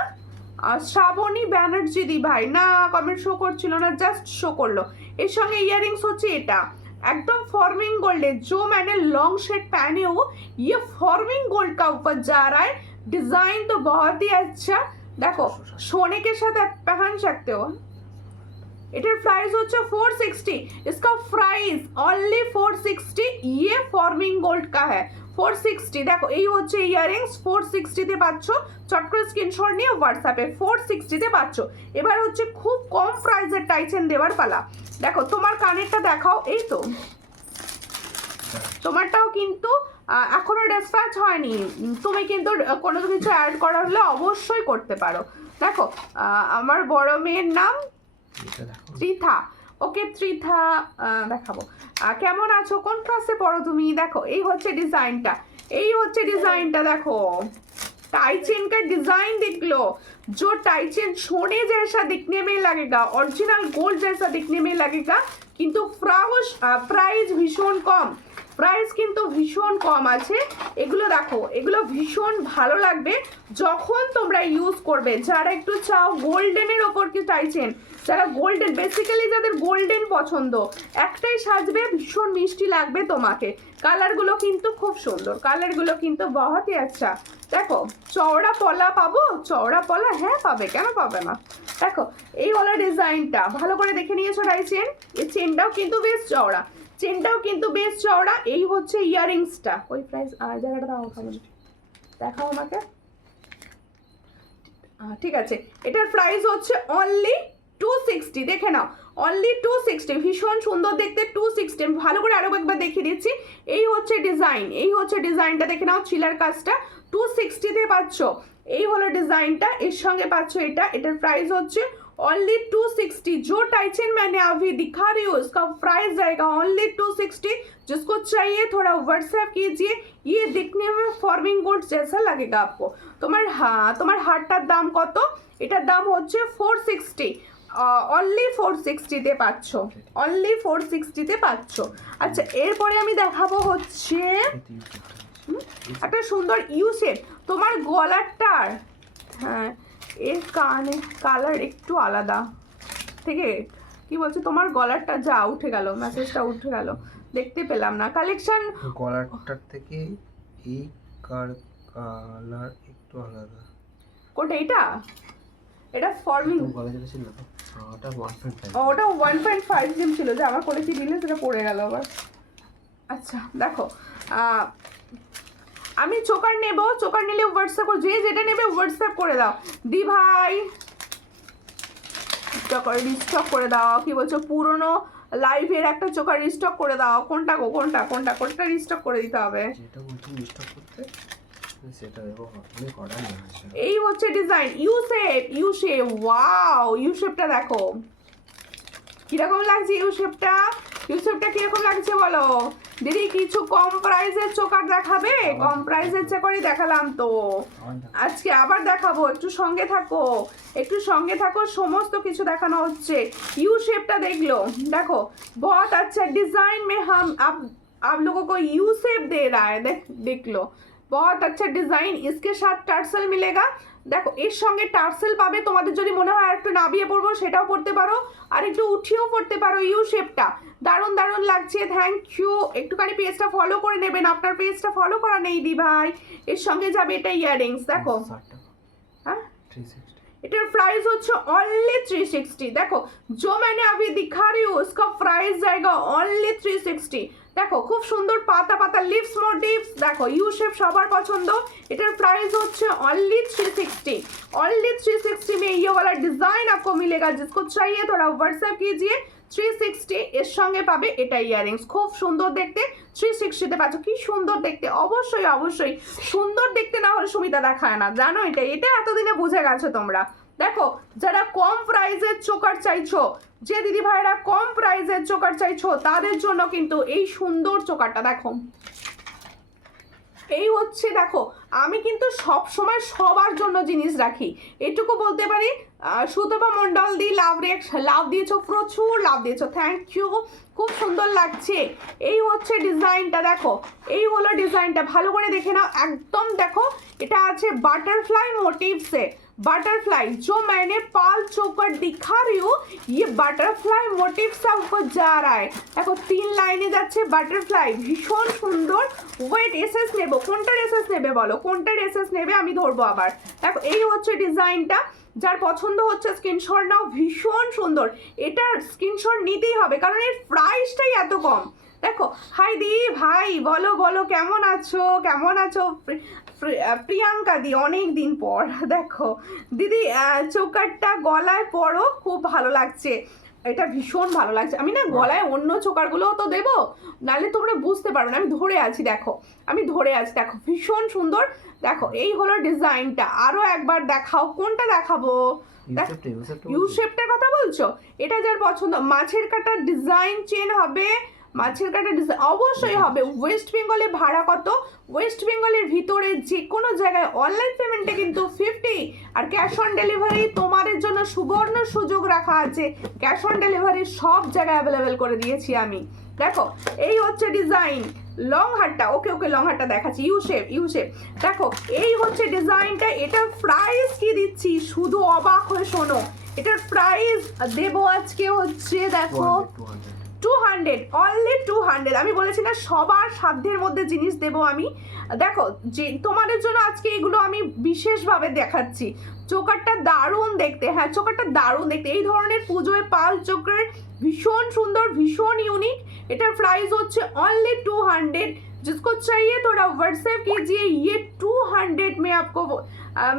শ্রাবণী ব্যানার্জি দি ভাই না কমেন্ট শো করছিল না, জাস্ট শো করলো। এর সঙ্গে ইয়ারিংস হচ্ছে এটা एकदम फॉर्मिंग गोल्ड है, जो मैंने लॉन्ग शेड पहने हो ये फॉर्मिंग गोल्ड का ऊपर जा रहा है, डिजाइन तो बहुत ही अच्छा। देखो सोने के साथ आप पहन सकते हो। इटर प्राइस হচ্ছে 460, इसका प्राइस ओनली 460, ये फॉर्मिंग गोल्ड का है 460। দেখো এই হচ্ছে ইয়ারিংস 460 তে পাচ্ছ, চট করে স্ক্রিনশট নিয়ে হোয়াটসঅ্যাপে 460 তে পাচ্ছ। এবার হচ্ছে খুব কম প্রাইসের টাইচেন দেওয়ার পালা। দেখো তোমার কানেরটা দেখাও, এই তো তোমারটাও কিন্তু এখনো ডিসপ্যাচ হয়নি, তুমি কিন্তু কোনো কিছু অ্যাড করা হলে অবশ্যই করতে পারো। দেখো আমার বড় মেয়ের নাম ত্রিথা, ওকে ত্রিথা দেখাবো, কেমন আছো, কোন ক্লাসে পড়ো তুমি? দেখো এই হচ্ছে ডিজাইনটা, দেখো टाइचेन का डिजाइन देख लो, जो टाइचेन सोने जैसा दिखने में लगेगा, ओरिजिनल गोल्ड जैसा दिखने में लगेगा, किंतु प्राइस भीषण कम, প্রাইস কিন্তু ভীষণ কম আছে। এগুলো দেখো, এগুলো ভীষণ ভালো লাগবে যখন তোমরা ইউজ করবে, যারা একটু চাও গোল্ডেনের ওপর কি চাইছেন, যারা গোল্ডেন বেসিক্যালি যাদের গোল্ডেন পছন্দ, একটাই সাজবে ভীষণ মিষ্টি লাগবে তোমাকে। কালারগুলো কিন্তু খুব সুন্দর, কালারগুলো কিন্তু বহুতই আচ্ছা। দেখো চওড়া পলা পাবো, চওড়া পলা হ্যাঁ পাবে, কেন পাবে না। দেখো এই হলো ডিজাইনটা, ভালো করে দেখে নিয়েছো টাইচেন, এই চেনটাও কিন্তু বেশ চওড়া, এই হচ্ছে ইয়ারিংসটা, ওই প্রাইস আর জায়গাটা দাও দেখাও আমাকে, ঠিক আছে। এটার প্রাইস হচ্ছে অনলি 260, দেখে নাও অনলি 260, ভীষণ সুন্দর দেখতে 260। আমি ভালো করে আরো একবার দেখিয়ে দিচ্ছি, এই হচ্ছে ডিজাইনটা দেখে নাও, চিলার কাজটা 260 তে পাচ্ছ। এই হলো ডিজাইনটা, এর সঙ্গে পাচ্ছ এটার প্রাইস হচ্ছে ओनली 260। जो टाइचन मैंने अभी दिखा रही हूँ उसका प्राइस जाएगा ओनली 260। जिसको चाहिए थोड़ा व्हाट्सएप कीजिए, ये दिखने में फॉर्मिंग गोल्ड जैसा लगेगा आपको। তোমার হারটার দাম কত? এটার দাম হচ্ছে 460, অনলি 460 তে পাচ্ছ, অনলি 460 তে পাচ্ছ। আচ্ছা এরপরে আমি দেখাবো হচ্ছে একটা সুন্দর ইউ শেপ, তোমার গলারটার হ্যাঁ এর কালার একটু আলাদা, ঠিক আছে কি বলছো, তোমার গলারটা যা উঠে গেল, মেসেজটা উঠে গেল, দেখতে পেলাম না। কালেকশন গলারটার থেকে এই কালার একটু আলাদা, কোনটা এটা ফর্মিং গলা যেটা ছিল ওটা 1.5, ওটা 1.5 জিম ছিল, যে আমার কোলে কি দিলে সেটা পড়ে গেল আবার। আচ্ছা দেখো আমি চোকার নেব, চোকার নিলে হোয়াটসঅ্যাপ করো, যে যেটা নেবে হোয়াটসঅ্যাপ করে দাও। দি ভাই চোকার রিস্টক করে দাও, কি বলছো পুরনো লাইভের একটা চোকার রিস্টক করে দাও। কোনটা রিস্টক করে দিতে হবে, যেটা বলছি রিস্টক করতে সেটা দেখো আপনি করা নেই। এই হচ্ছে design U shape, wow U শেপটা দেখো কিরকম লাগছে, ইউ শেপটা কিরকম লাগছে বলো দিদি। কিছু কম প্রাইসের চোকার দেখাবে, কম প্রাইসের চোকারই দেখালাম তো, আজকে আবার দেখাবো, একটু সঙ্গে থাকো, সমস্ত কিছু দেখানো হচ্ছে। ইউ শেপটা দেখো बहुत अच्छा डिजाइन में हम आप लोगों को यू शेप दे रहा है, देख लो बहुत अच्छा डिजाइन। इसके साथ टर्सल मिलेगा, দেখো এর সঙ্গে টার্সেল পাবে, তোমাদের যদি মনে হয় একটু নাবিয়ে পড়বো সেটাও পড়তে পারো, আর একটু উঠিয়েও পড়তে পারো। ইউ শেপটা দারুণ দারুণ লাগছে, থ্যাংক ইউ। একটুখানি পেজটা ফলো করে নেবেন, আপনার পেজটা ফলো করা নেই দি ভাই। এর সঙ্গে যাবে এটা ইয়াররিংস, দেখো 60 টাকা হ্যাঁ 360 এটার প্রাইস হচ্ছে অনলি 360। দেখো जो मैंने अभी दिखा रही हूँ उसका प्राइस जाएगा অনলি 360। দেখো খুব সুন্দর পাতা পাতা লিভস মোটিভস, দেখো ইউ শেপ সবার পছন্দ। এটার প্রাইস হচ্ছে অনলি 360। অনলি 360 में ये वाला डिजाइन आपको मिलेगा, जिसको चाहिए थोड़ा व्हाट्सएप कीजिए। 360 এর সঙ্গে পাবে এটা ইয়াররিংস, খুব সুন্দর দেখতে। 360 তে পাচ্ছ, কি সুন্দর দেখতে। অবশ্যই অবশ্যই সুন্দর দেখতে না হলে সুমিতা দেখায় না, জানো এটা, এটা এতদিনে বুঝে গেছো তোমরা। দেখো যারা কম প্রাইসের চোকার চাইছো, যে দিদি ভাইরা কম প্রাইসের চোকার চাইছো, তাদের জন্য কিন্তু এই সুন্দর চোকারটা দেখো। এই হচ্ছে দেখো, আমি কিন্তু সব সময় সবার জন্য জিনিস রাখি, এটুকু বলতে পারি। সুতপা মন্ডল দি লাভ দিয়েছো, প্রচুর লাভ দিয়েছো, থ্যাংক ইউ, খুব সুন্দর লাগছে। এই হচ্ছে ডিজাইনটা, দেখো এই হলো ডিজাইনটা, ভালো করে দেখে নাও একদম। দেখো এটা আছে বাটারফ্লাই মোটিভসে, बटरफ्लाई जो मैंने पाल चोकर दिखा रही हूँ ये बटरफ्लाई मोटिव से ऊपर जा रहा है। देखो 3 লাইনে যাচ্ছে বাটারফ্লাই, ভীষণ সুন্দর। ওয়েট এসএস নেব, কোনটার এসএস নেবে বলো, কোনটার এসএস নেবে আমি ধরবো আবার। দেখো এই হচ্ছে ডিজাইনটা, যার পছন্দ হচ্ছে স্ক্রিনশট নাও, ভীষণ সুন্দর। এটার স্ক্রিনশট নিতেই হবে কারণ এর প্রাইসটাই এত কম। দেখো হাই দি ভাই, বলো বলো কেমন আছো, কেমন আছো প্রিয়াঙ্কা দি, অনেক দিন পর। দেখো দিদি চোকারটা গলায় পরো, খুব ভালো লাগছে, এটা ভীষণ ভালো লাগছে। আমি না গলায় অন্য চোকারগুলোও তো দেবো, নাহলে তোমরা বুঝতে পারবে না। আমি ধরে আছি, দেখো আমি ধরে আছি, দেখো ভীষণ সুন্দর। দেখো এই হলো ডিজাইনটা, আরো একবার দেখাও, কোনটা দেখাবো? ইউ শেপটার কথা বলছো? এটা যার পছন্দ, মাছের কাটার ডিজাইন চেন হবে, মাছের কাটা ডিজাইন অবশ্যই হবে। ওয়েস্ট বেঙ্গলে ভাড়া কত? ওয়েস্ট বেঙ্গলের ভিতরে যে কোনো জায়গায় অনলাইন পেমেন্টে কিন্তু 50, আর ক্যাশ অন ডেলিভারি তোমাদের জন্য সুবর্ণ সুযোগ রাখা আছে। ক্যাশ অন ডেলিভারি সব জায়গায় অ্যাভেলেবেল করে দিয়েছি আমি। দেখো এই হচ্ছে ডিজাইন, লং হারটা, ওকে ওকে লং হারটা দেখাচ্ছি, ইউ শেপ ইউ শেপ। দেখো এই হচ্ছে ডিজাইনটা, এটার প্রাইস কি দিচ্ছি শুধু অবাক হয়ে শোনো। এটার প্রাইস দেবো আজকে হচ্ছে দেখো 200, অনলি 200। আমি বলেছি না সবার সাধ্যের মধ্যে জিনিস দেবো আমি। দেখো যে তোমাদের জন্য আজকে এগুলো আমি বিশেষভাবে দেখাচ্ছি। চোকারটা দারুণ দেখতে, হ্যাঁ চোকারটা দারুণ দেখতে। এই ধরনের পুজোয় পাল চোকার ভীষণ সুন্দর, ভীষণ ইউনিক। এটার প্রাইস হচ্ছে অনলি 200। जिसको चाहिए थोड़ा व्हाट्सएप कीजिए, ये 200 में आपको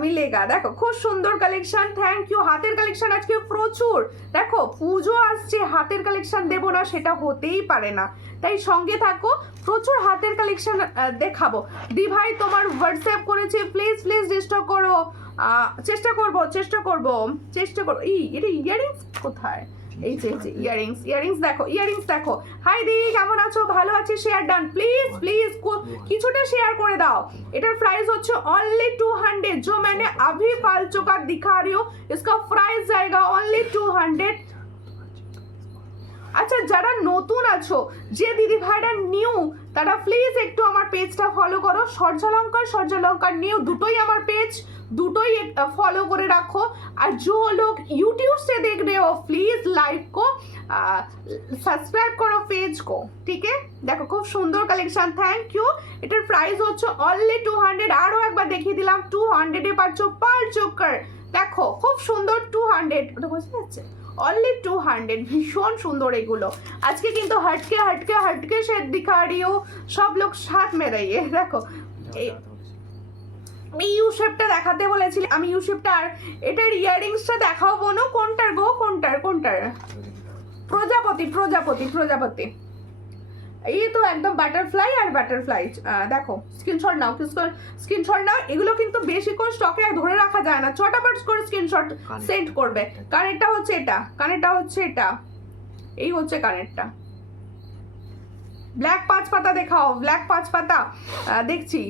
মিলেগা। দেখো খুব সুন্দর কালেকশন, থ্যাংক ইউ। হাতের কালেকশন আজকে প্রচুর, দেখো পুজো আসছে, হাতের কালেকশন দেবো না সেটা হতেই পারে না, তাই সঙ্গে থাকো, প্রচুর হাতের কালেকশন দেখাবো। দি ভাই তোমার হোয়াটসঅ্যাপ করেছে, প্লিজ প্লিজ ডিস্টার্ব করো, চেষ্টা করবো চেষ্টা করবো চেষ্টা করবো। এটা ইয়াররিংস কোথায়? এই যে ইয়াররিংস, ইয়াররিংস দেখো, ইয়াররিংস দেখো। হাই দি কেমন আছো? ভালো আছি, শেয়ার ডান প্লিজ প্লিজ, কিছুটা শেয়ার করে দাও। এটার প্রাইস হচ্ছে অনলি 200। जो मैंने अभी पाल चोकर दिखा रही हूँ इसका प्राइस जाएगा অনলি 200। আচ্ছা যারা নতুন আছো, যে দিদি ভাইরা নিউ, তারা প্লিজ একটু আমার পেজটা ফলো করো। সূর্যালঙ্কার নিউ দুটোই আমার পেজ, দুটোই फॉलो করে রাখো। আর जो लोग यूट्यूब से देख रहे हो प्लीज लाइव को সাবস্ক্রাইব করো পেজ को, ঠিক আছে? দেখো খুব সুন্দর কালেকশন, থ্যাংক ইউ। এটার প্রাইস হচ্ছে অনলি 200। আরো একবার দেখিয়ে দিলাম 200 এ পাচ্ছ পাল চোকার। দেখো খুব সুন্দর 200, ওটা বুঝতে যাচ্ছে অনলি 200, ভীষণ সুন্দর এগুলো। আজকে কিন্তু হটকে হটকে হটকে শেড দিখা रही हूं, सब लोग साथ में रहिए। দেখো এই ইউ শেপটা দেখাতে বলেছিলাম আমি, ইউ শেপটা। আর এটার ইয়াররিংসটা দেখাও বোনো, কোনটার গো, কোনটার কোনটার? প্রজাপতি প্রজাপতি প্রজাপতি। এই তো একদম বাটারফ্লাই আর বাটারফ্লাই। দেখো স্ক্রিনশট নাও, স্ক্রিনশট নাও। এগুলো কিন্তু বেশি করে স্টকে ধরে রাখা যায় না, চটাপট করে স্ক্রিনশট সেন্ড করবে। কানেরটা হচ্ছে এটা, কানেরটা হচ্ছে এটা, এই হচ্ছে কানেরটা। ব্ল্যাক 5 পাতা দেখাও, ব্ল্যাক 5 পাতা দেখছি।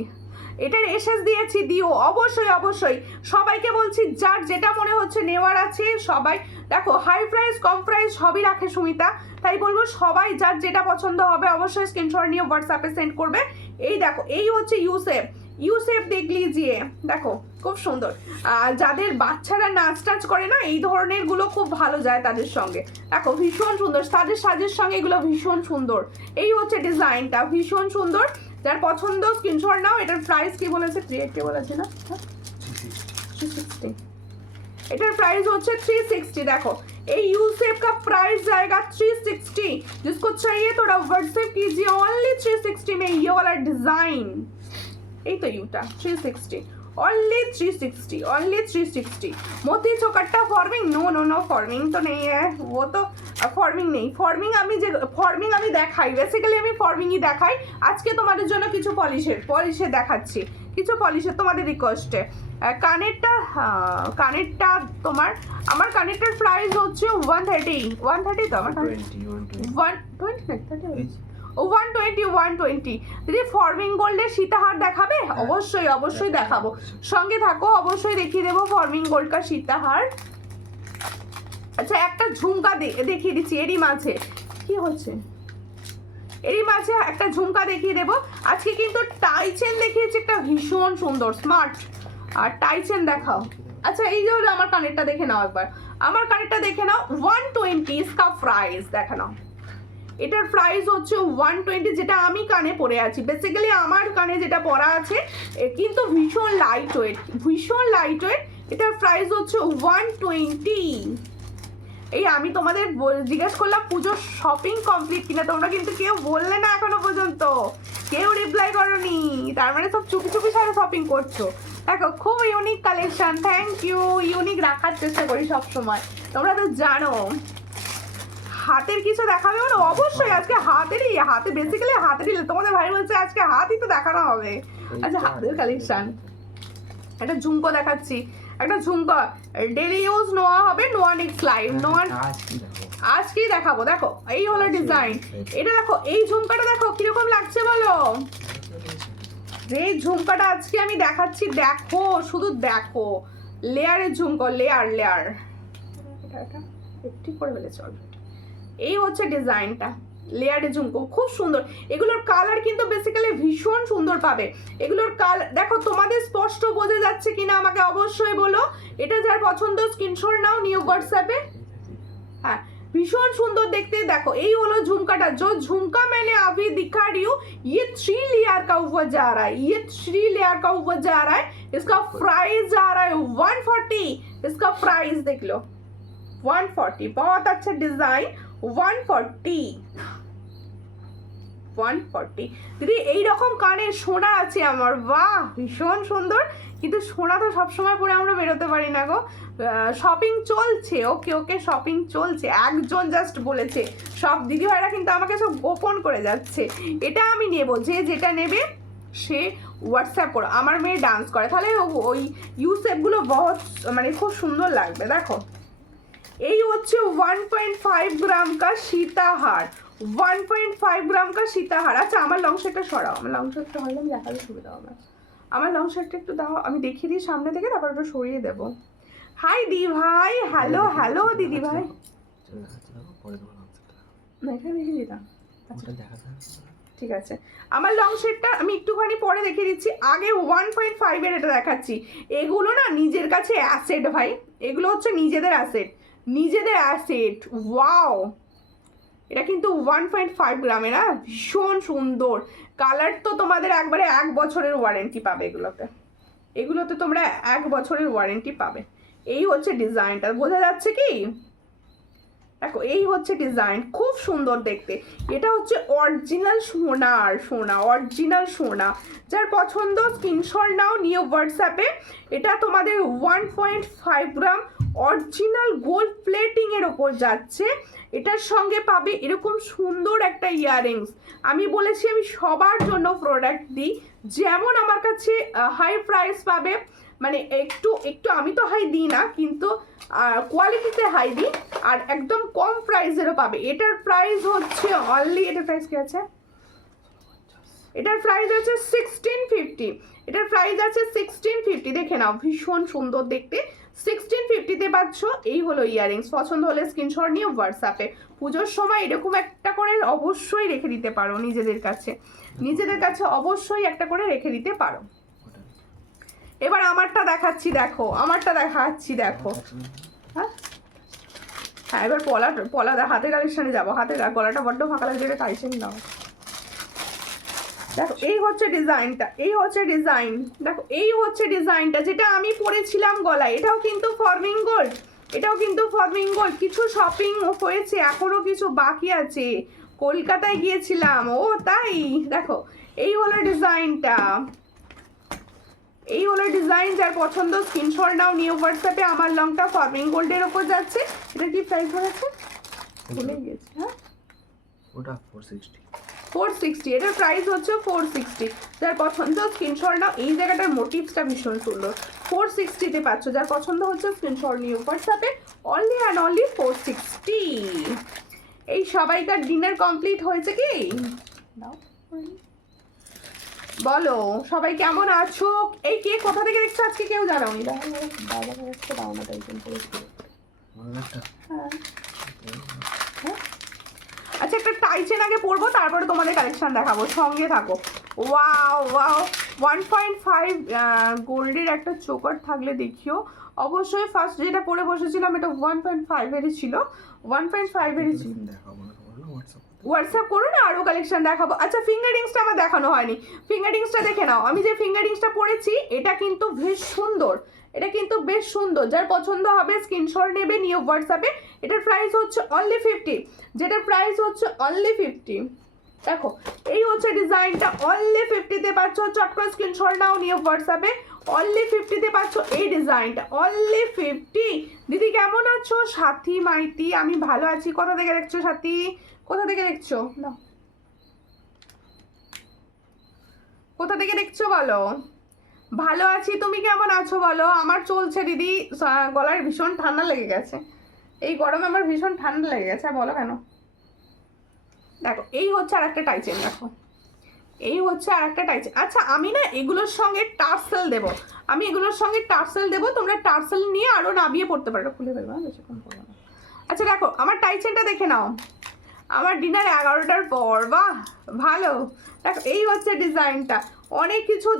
এটার এসএস দিয়েছি, দিও অবশ্যই অবশ্যই। সবাইকে বলছি যার যেটা মনে হচ্ছে নেওয়ার আছে সবাই। দেখো হাই প্রাইস কম প্রাইস সবই রাখে সুমিতা, তাই বলবো সবাই যার যেটা পছন্দ হবে অবশ্যই স্ক্রিনশট নিয়ে হোয়াটসঅ্যাপে সেন্ড করবে। এই দেখো এই হচ্ছে ইউ শেপ, ইউ শেপ দেখ লিজিয়ে, দেখো খুব সুন্দর। যাদের বাচ্চারা নাচ টাচ করে না, এই ধরনের গুলো খুব ভালো যায় তাদের সঙ্গে। দেখো ভীষণ সুন্দর, তাদের সাজের সঙ্গে এগুলো ভীষণ সুন্দর। এই হচ্ছে ডিজাইনটা, ভীষণ সুন্দর। যার পছন্দ স্ক্রিনশট নাও। এটার প্রাইস কি বলেছে? 380 বলেছে না? 360। এটার প্রাইস হচ্ছে 360। देखो ये यू शेप का प्राइस जाएगा 360। जिसको चाहिए थोड़ा व्हाट्सएप कीजिए। ओनली 360 में ये वाला डिजाइन, यही तो यूटा 360, ओनली 360, ओनली 360। मोती चौकट्टा forming, no no no forming तो नहीं है, वो तो फॉर्मिंग नहीं। फॉर्मिंग আমি যে ফর্মিং আমি দেখাই, বেসিক্যালি আমি ফর্মিংই দেখাই। আজকে তোমাদের জন্য কিছু পলিশে দেখাচ্ছি, কিছু পলিশের তোমাদের রিকোয়েস্টে। কানেরটা তোমার, আমার কানেরটার প্রাইস হচ্ছে 130 তো আমার 120 দিদি ফর্মিং গোল্ডের সীতাহার দেখাবে? অবশ্যই দেখাবো, সঙ্গে থাকো, অবশ্যই দেখিয়ে দেবো ফর্মিং গোল্ড কা সীতাহার। আচ্ছা একটা ঝুমকা দেখিয়ে দিচ্ছি এরই মাঝে। কি হচ্ছে? এরই মাঝে একটা ঝুমকা দেখিয়ে দেবো। আজকে কিন্তু টাই চেন দেখিয়েছি একটা ভীষণ সুন্দর স্মার্ট। আর টাই চেন দেখাও। আচ্ছা এই যে হলো আমার কানেরটা, দেখে নাও একবার, আমার কানেরটা দেখে নাও। 120 इसका প্রাইস দেখে নাও। এটার প্রাইস হচ্ছে 120, যেটা আমি কানে পরে আছি। বেসিক্যালি আমার কানে যেটা পরা আছে, কিন্তু ভীষণ লাইট ওয়েট, এটার প্রাইস হচ্ছে 120। এই আমি তোমাদের জিজ্ঞেস করলাম পুজোর শপিং কমপ্লিট কিনা, তোমরা কিন্তু কেউ বললে না এখনো পর্যন্ত, কেউ রিপ্লাই করোনি, তার মানে সব চুপি চুপি সারা শপিং করছো। দেখো খুব unique collection, thank you. Unique রাখার চেষ্টা করি সব সময়, তোমরা তো জানো। হাতের কিছু দেখাবে মানে অবশ্যই আজকে হাতে বেসিক্যালি হাতেরই, তোমাদের ভাই বলছে আজকে হাতই তো দেখানো হবে। আচ্ছা হাতের কালেকশন, একটা ঝুমকো দেখাচ্ছি, একটা ঝুমকো ডেলি ইউজ নোয়া হবে, নোয়া নেক্সট লাইভ, নোয়া আজকেই দেখাবো। দেখো এই হলো ডিজাইন, এটা দেখো, এই ঝুমকাটা দেখো কিরকম লাগছে বলো। যে ঝুমকাটা আজকে আমি দেখাচ্ছি, দেখো শুধু দেখো, লেয়ারের ঝুমকো, লেয়ার এটা একটু করে ফেলেছে অলরেডি। এই হচ্ছে ডিজাইনটা, লেয়ারের ঝুমকো খুব সুন্দর। এগুলোর কালার কিন্তু বেসিক্যালি ভীষণ সুন্দর পাবে। এগুলোর কালার দেখো, তোমাদের স্পষ্ট বোঝা যাচ্ছে কিনা আমাকে অবশ্যই বলো। এটা যার পছন্দ স্ক্রিনশট নাও, নিউ হোয়াটসঅ্যাপে। হ্যাঁ ভীষণ সুন্দর দেখতে। দেখো এই হলো ঝুমকাটা, जो झुमका मैंने अभी दिखा रही हूँ, ये 3 लेयर का ऊपर जा रहा है, ये 3 लेयर का ऊपर जा रहा है। इसका प्राइस जा रहा है 140। इसका प्राइस देख लो 140, बहुत अच्छा डिजाइन। 140 দিদি এইরকম কানে সোনা আছে আমার, বাহ ভীষণ সুন্দর। কিন্তু সোনা তো সবসময় পরে আমরা বেরোতে পারি না গো। শপিং চলছে, ওকে শপিং চলছে। একজন জাস্ট বলেছে, সব দিদিভাইরা কিন্তু আমাকে সব গোপন করে যাচ্ছে। এটা আমি নেব, যে যেটা নেবে সে হোয়াটসঅ্যাপ করো। আমার মেয়ে ডান্স করে, তাহলে ওই ইউসেপগুলো বহুত মানে খুব সুন্দর লাগবে। দেখো এই হচ্ছে 1.5 গ্রাম কা সীতাহার, 1.5 গ্রাম কা সীতাহার। আচ্ছা আমার লং শার্টটা সরাও, আমার লং শার্টটা হলে আমি দেখাতে সুবিধা হবে। আমার লং শার্টটা একটু দাও, আমি দেখিয়ে দিই সামনে থেকে, তারপর একটু সরিয়ে দেবো। হাই দি ভাই, হ্যালো দিদি ভাই, না এখানে দেখিয়ে দিতাম। আচ্ছা ঠিক আছে, আমার লং শার্টটা আমি একটুখানি পরে দেখিয়ে দিচ্ছি। আগে 1.5 এর এটা দেখাচ্ছি। এগুলো না নিজের কাছে অ্যাসেট ভাই, এগুলো হচ্ছে নিজেদের অ্যাসেট। ওয়াও, এটা কিন্তু 1.5 গ্রামে না, ভীষণ সুন্দর। কালার তো তোমাদের একবারে 1 বছরের ওয়ারেন্টি পাবে এগুলোতে তোমরা 1 বছরের ওয়ারেন্টি পাবে। এই হচ্ছে ডিজাইনটা, বোঝা যাচ্ছে কি? দেখো এই হচ্ছে ডিজাইন, খুব সুন্দর দেখতে। এটা হচ্ছে অরিজিনাল অরিজিনাল সোনা। যার পছন্দ স্ক্রিনশট নাও, নিউ হোয়াটসঅ্যাপে। এটা তোমাদের 1.5 গ্রাম অরিজিনাল গোল্ড প্লেটিং এর ওপর যাচ্ছে। এটার সঙ্গে পাবে এরকম সুন্দর একটা ইয়াররিংস। আমি বলেছি আমি সবার জন্য প্রোডাক্ট দিই, যেমন আমার কাছে হাই প্রাইস পাবে, মানে একটু আমি তো হাই দিই না, কিন্তু কোয়ালিটিতে হাই দিই, আর একদম কম প্রাইসেরও পাবে। এটার প্রাইস হচ্ছে অনলি, এটার প্রাইস কি আছে? এটার প্রাইস আছে 1650। এটার প্রাইস আছে 1650, দেখে নাও ভীষণ সুন্দর দেখতে। 1650-তে পাচ্ছ। এই হলো ইয়াররিংস, পছন্দ হলে স্ক্রিনশট নিয়ে হোয়াটসঅ্যাপে। পুজোর সময় এরকম একটা করে অবশ্যই রেখে দিতে পারো নিজেদের কাছে অবশ্যই একটা করে রেখে দিতে পারো। এবার আমারটা দেখাচ্ছি, দেখো আমারটা দেখাচ্ছি, দেখো। হ্যাঁ হ্যাঁ, এবার পলা হাতের কালেকশনে যাবো। হাতের গলাটা বড্ড ফাঁকা লাগছে, এটা কালেকশন দাও। দেখো এই হচ্ছে ডিজাইনটা, এই হচ্ছে ডিজাইন, দেখো এই হচ্ছে ডিজাইনটা যেটা আমি পরেছিলাম গলায়। এটাও কিন্তু ফর্মিং গোল্ড, এটাও কিন্তু ফর্মিং গোল্ড। কিছু শপিং হয়েছে, এখনো কিছু বাকি আছে। কলকাতায় গিয়েছিলাম, ও তাই। দেখো এই হলো ডিজাইনটা, এই হলো ডিজাইন। যার পছন্দ স্ক্রিনশট নাও, নিউ হোয়াটসঅ্যাপে। আমার লংটা ফর্মিং গোল্ডের ওপর যাচ্ছে। এটা কি প্রাইস হয়েছে ভুলে গেছি। হ্যাঁ ওটা 460, 460, এটার প্রাইস হচ্ছে 460। যার পছন্দ স্ক্রিনশট নাও। এই জায়গাটার মোটিভসটা ভীষণ সুন্দর। 460-তে পাচ্ছ। যার পছন্দ হচ্ছে স্ক্রিনশট নিউ হোয়াটসঅ্যাপে। Only and only 460। এই সবাইকার ডিনার কমপ্লিট হয়েছে কি? দাও বলো সবাই কেমন আছো? এই কে কোথা থেকে দেখছো আজকে কেউ জানাওনি? আচ্ছা একটা টাইচেন আগে পরবো, তারপরে তোমাদের কালেকশন দেখাবো, সঙ্গে থাকো। ওয়াও ওয়াও, 1.5 গোল্ডের একটা চোকার থাকলে দেখিও অবশ্যই। ফার্স্ট যেটা পরে বসেছিলাম এটা 1.5-এরই ছিল, 1.5-এরই ছিল। হোয়াটসঅ্যাপ করো না, আরও কালেকশন দেখাবো। আচ্ছা ফিঙ্গার রিংসটা আমার দেখানো হয়নি, ফিঙ্গার রিংসটা দেখে নাও। আমি যে ফিঙ্গার রিংসটা পরেছি এটা কিন্তু বেশ সুন্দর, এটা কিন্তু বেশ সুন্দর। যার পছন্দ হবে স্ক্রিনশট নেবে, নিয়ে হোয়াটসঅ্যাপে। এটার প্রাইস হচ্ছে অনলি 50, যেটার প্রাইস হচ্ছে অনলি 50। দেখো এই হচ্ছে ডিজাইনটা, অনলি 50-তে পাচ্ছ। চট করে স্ক্রিনশট নাও, নিয়ে হোয়াটসঅ্যাপে। অনলি 50-তে পাচ্ছ এই ডিজাইনটা, অনলি 50। দিদি কেমন আছো? সাথী মাইতি, আমি ভালো আছি। কোথা থেকে দেখছো সাথী? কোথা থেকে দেখছো? না কোথা থেকে দেখছো বলো? ভালো আছি, তুমি কেমন আছো বলো? আমার চলছে দিদি, গলার ভীষণ ঠান্ডা লেগে গেছে। এই গরমে আমার ভীষণ ঠান্ডা লেগে গেছে। বলো কেন? দেখো এই হচ্ছে আর একটা টাইচেন, দেখো এই হচ্ছে আর একটা টাইচেন। আচ্ছা আমি না এগুলোর সঙ্গে টার্সেল দেবো, আমি এগুলোর সঙ্গে টার্সেল দেবো। তোমরা টার্সেল নিয়ে আরও নামিয়ে পড়তে পারো। খুলে ফেলবো, বেশিক্ষণ পড়বো না। আচ্ছা দেখো আমার টাইচেনটা দেখে নাও। আমার ডিনার 11টার পর, বাহ ভালো। দেখো এই হচ্ছে ডিজাইনটা, অনেক কিছু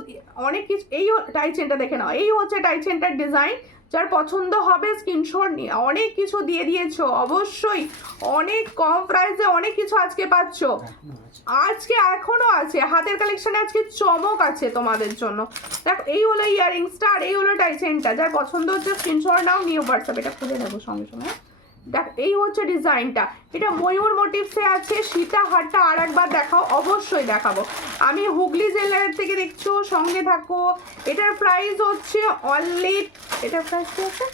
এই টাইচেনটা দেখে নাও। এই হচ্ছে টাইচেনটার ডিজাইন। যার পছন্দ হবে স্ক্রিনশট নিয়ে। অনেক কিছু দিয়ে দিয়েছো অবশ্যই, অনেক কম প্রাইসে অনেক কিছু আজকে পাচ্ছ। আজকে এখনো আছে হাতের কালেকশনে, আজকে চমক আছে তোমাদের জন্য। দেখো এই হলো ইয়াররিংসটা, আর এই হলো টাইচেনটা। যার পছন্দ হচ্ছে স্ক্রিনশট নাও, নিউ হোয়াটসঅ্যাপ। এটা খুলে নেবো সঙ্গে সঙ্গে। দেখ এই হচ্ছে ডিজাইনটা, এটা ময়ূর মোটিভসে আছে। সীতাহারটা আর একবার দেখাও, অবশ্যই দেখাবো। আমি হুগলি জেলার থেকে দেখছো, সঙ্গে থাকো। এটার প্রাইস হচ্ছে অনলি, এটার প্রাইস কি আছে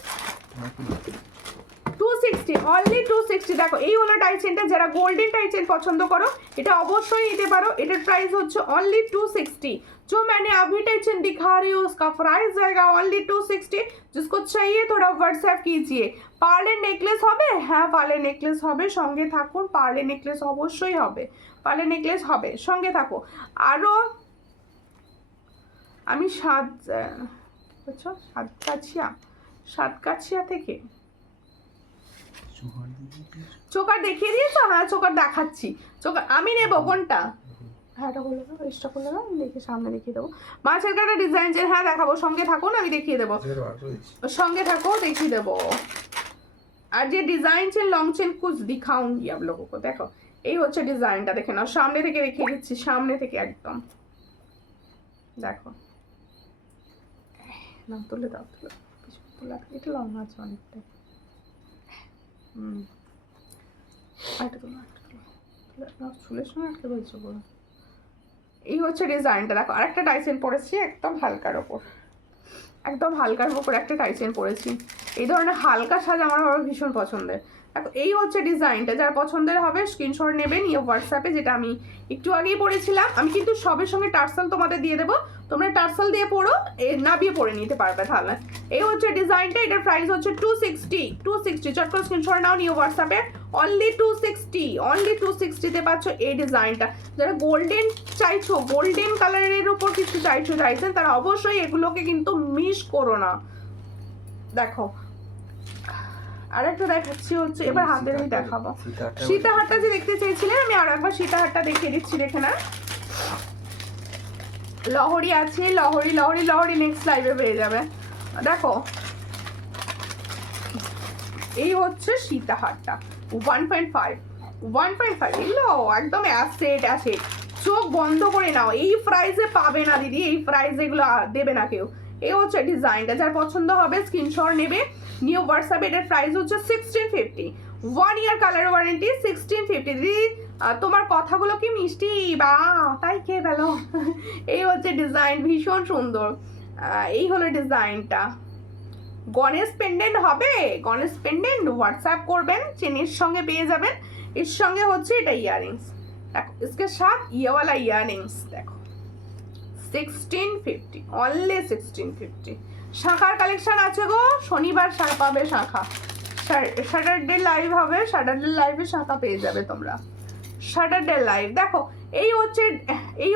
260, অনলি 260। দেখো এই হলো টাইচেনটা। যারা গোল্ডেন টাইচেন পছন্দ করো এটা অবশ্যই নিতে পারো। এটার প্রাইস হচ্ছে অনলি 260। जो मैंने अभी टाइचन दिखा रही हूँ उसका प्राइस जाएगा ओनली 260। जिसको चाहिए थोड़ा व्हाट्सएप कीजिए। পার্লের নেকলেস হবে? হ্যাঁ পার্লের নেকলেস হবে, সঙ্গে থাকুন। পার্লের নেকলেস অবশ্যই হবে, পার্লের নেকলেস হবে, সঙ্গে থাকো। আরও আমি সাতকাছিয়া থেকে চোকার দেখিয়ে দিয়েছো? হ্যাঁ চোকার দেখাচ্ছি। চোকার আমি নেবো কোনটা? হ্যাঁ এটা বলে দাও, এক্সট্রা করলে দাও, আমি দেখে সামনে দেখিয়ে দেবো। মাছের কাটা ডিজাইন যে, হ্যাঁ দেখাবো, সঙ্গে থাকুন আমি দেখিয়ে দেবো। সঙ্গে থাকো দেখিয়ে দেবো। আর যে ডিজাইন চেন লং চেন কুছ দিখাউঙ্গি আপ লোগোं को। দেখো এই হচ্ছে ডিজাইনটা, দেখে নাও। সামনে থেকে দেখিয়ে দিচ্ছি, সামনে থেকে একদম দেখো। না তুলে দাও, তুলে এটা লং আছে অনেকটা। চুলের সঙ্গে আটকে বলছো বলো। এই হচ্ছে ডিজাইনটা, দেখো আরেকটা টাইচেন পরেছি একদম হালকার ওপর, একদম হালকার ওপর একটা টাইচেন পরেছি। এই ধরনের হালকা সাজ আমার আবার ভীষণ পছন্দের। দেখো এই হচ্ছে ডিজাইনটা। যার পছন্দের হবে স্ক্রিনশট নেবেন, নিয়ে হোয়াটসঅ্যাপে। যেটা আমি একটু আগেই পরেছিলাম, আমি কিন্তু সবের সঙ্গে টার্সেল তোমাদের দিয়ে দেবো। তোমরা টার্সেল দিয়ে পড়ো, নাবিয়ে পরে নিতে পারবে তাহলে। এই হচ্ছে ডিজাইনটা, এটার প্রাইস হচ্ছে 260। চট করে স্ক্রিনশট নাও, নিয়ে হোয়াটসঅ্যাপে। অনলি 260, অনলি 260-তে পাচ্ছ এই ডিজাইনটা। যারা গোল্ডেন চাইছো, গোল্ডেন কালারের উপর কিছু চাইছেন, তারা অবশ্যই এগুলোকে কিন্তু মিস করো না। দেখো আরেকটা দেখাচ্ছি হচ্ছে, এবার হাতেরই দেখাবো। সীতাহারটা যে দেখতে চেয়েছিলেন, আমি আর একবার সীতাহারটা দেখিয়ে দিচ্ছি, দেখে না। লহরি আছে, লহরি লহরি লহরি নেক্সট লাইভে পেয়ে যাবে। দেখো এই হচ্ছে সীতাহারটা 1.5 এগুলো একদম অ্যাসেট অ্যাসেট, চোখ বন্ধ করে নাও, এই প্রাইসে পাবে না দিদি, এই প্রাইসে এগুলো দেবে না কেউ। এই হচ্ছে ডিজাইনটা, যার পছন্দ হবে স্ক্রিনশট নেবে নিউ হোয়াটসঅ্যাপে। এটার প্রাইস হচ্ছে 1650, 1 ইয়ার কালার ওয়ারেন্টি 1650। দিদি তোমার কথাগুলো কি মিষ্টি বা তাই কে গেল। এই হচ্ছে ডিজাইন, ভীষণ সুন্দর। এই হলো ডিজাইনটা। গণেশ পেন্ডেন্ট হবে, গণেশ পেন্ডেন্ট হোয়াটসঅ্যাপ করবেন, চেনের সঙ্গে পেয়ে যাবেন। এর সঙ্গে হচ্ছে এটা ইয়াররিংস, দেখো इसके साथ ये वाला ইয়াররিংস দেখো 1650, অনলি 1650। শাখার কালেকশন আছে গো, শনিবার শাখা পাবে, শাখা স্যাটারডে লাইভ হবে, স্যাটারডে লাইভে শাখা পেয়ে যাবে তোমরা, স্যাটারডে লাইভ। দেখো এই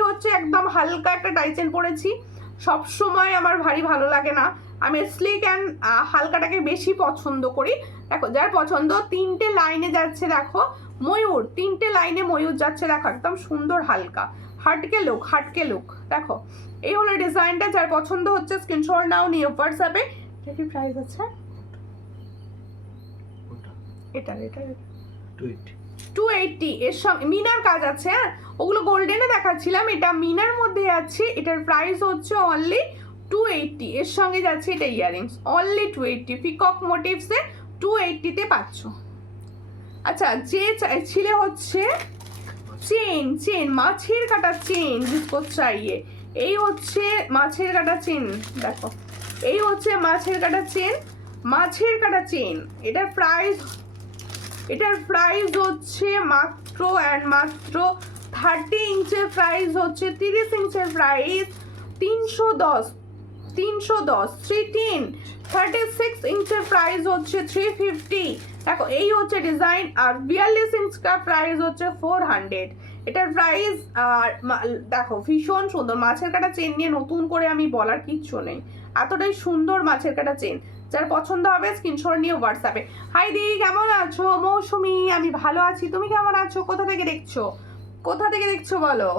হচ্ছে একদম হালকা একটা টাইচেন পরেছি, সব সময় আমার ভারী ভালো লাগে না, আমি স্লিক অ্যান্ড হালকাটাকে বেশি পছন্দ করি। দেখো যার পছন্দ, 3টে লাইনে যাচ্ছে দেখো ময়ূর, 3টে লাইনে ময়ূর যাচ্ছে দেখো, একদম সুন্দর হালকা, হাটকে লুক দেখো। এই হলো ডিজাইনটা, যার পছন্দ হচ্ছে স্ক্রিনশট নাও নিয়ে হোয়াটসঅ্যাপে। এটা কি প্রাইস আছে? এটা 280, এর সঙ্গে মিনার কাজ আছে। হ্যাঁ ওগুলো গোল্ডেনে দেখাচ্ছিলাম, এটা মিনার মধ্যে আছে। এটার প্রাইস হচ্ছে অনলি 280, এর সঙ্গে যাচ্ছে এটা ইয়াররিংস, অনলি 280, পিকক মোটিভসে 280-তে পাচ্ছ। আচ্ছা যে চাইছিলে হচ্ছে চেন মাছের কাটা চেন, জিসকো চাইয়ে, এই হচ্ছে মাছের কাটা চেন দেখো, এই হচ্ছে মাছের কাটা চেন। এটার প্রাইস হচ্ছে মাত্র অ্যান্ড মাত্র 30 ইঞ্চের প্রাইস হচ্ছে, 30 ইঞ্চের প্রাইস 310, 310 36 ইঞ্চের প্রাইস হচ্ছে 350। দেখো এই হচ্ছে ডিজাইন, আর 42 ইঞ্চ কা প্রাইস হচ্ছে 400। এটার প্রাইস দেখো ভীষণ সুন্দর। মাছের কাটা চেন নিয়ে নতুন করে আমি বলার কিচ্ছু নেই, এতটাই সুন্দর মাছের কাটা চেন। যার পছন্দ হবে স্ক্রিনশট নিয়ে হোয়াটসঅ্যাপে। হাই দি, কেমন আছো? মৌসুমি, আমি ভালো আছি, তুমি কেমন আছো? কোথা থেকে দেখছো বলো।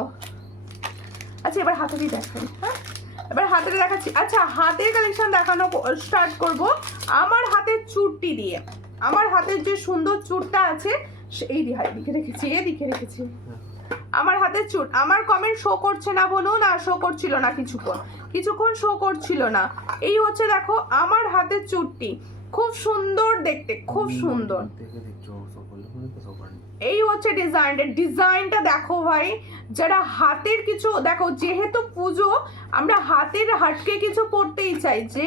আচ্ছা এবার হাতে দিয়ে দেখাই, হ্যাঁ এবার হাতে দেখাচ্ছি। আচ্ছা হাতের কালেকশন দেখানো স্টার্ট করব আমার হাতের চুটটি দিয়ে। আমার হাতের যে সুন্দর চুটটা আছে এদিকে রেখেছি আমার হাতের চুট। আমার কমেন্ট শো করছে না বলুন, আর শো করছিল না কিছুক্ষণ শো করছিল না। এই হচ্ছে দেখো আমার হাতের চুটটি, খুব সুন্দর দেখতে, খুব সুন্দর। এই হচ্ছে ডিজাইনটা দেখো ভাই, যারা হাতের কিছু দেখো, যেহেতু পুজো আমরা হাটকে কিছু পড়তেই চাই, যে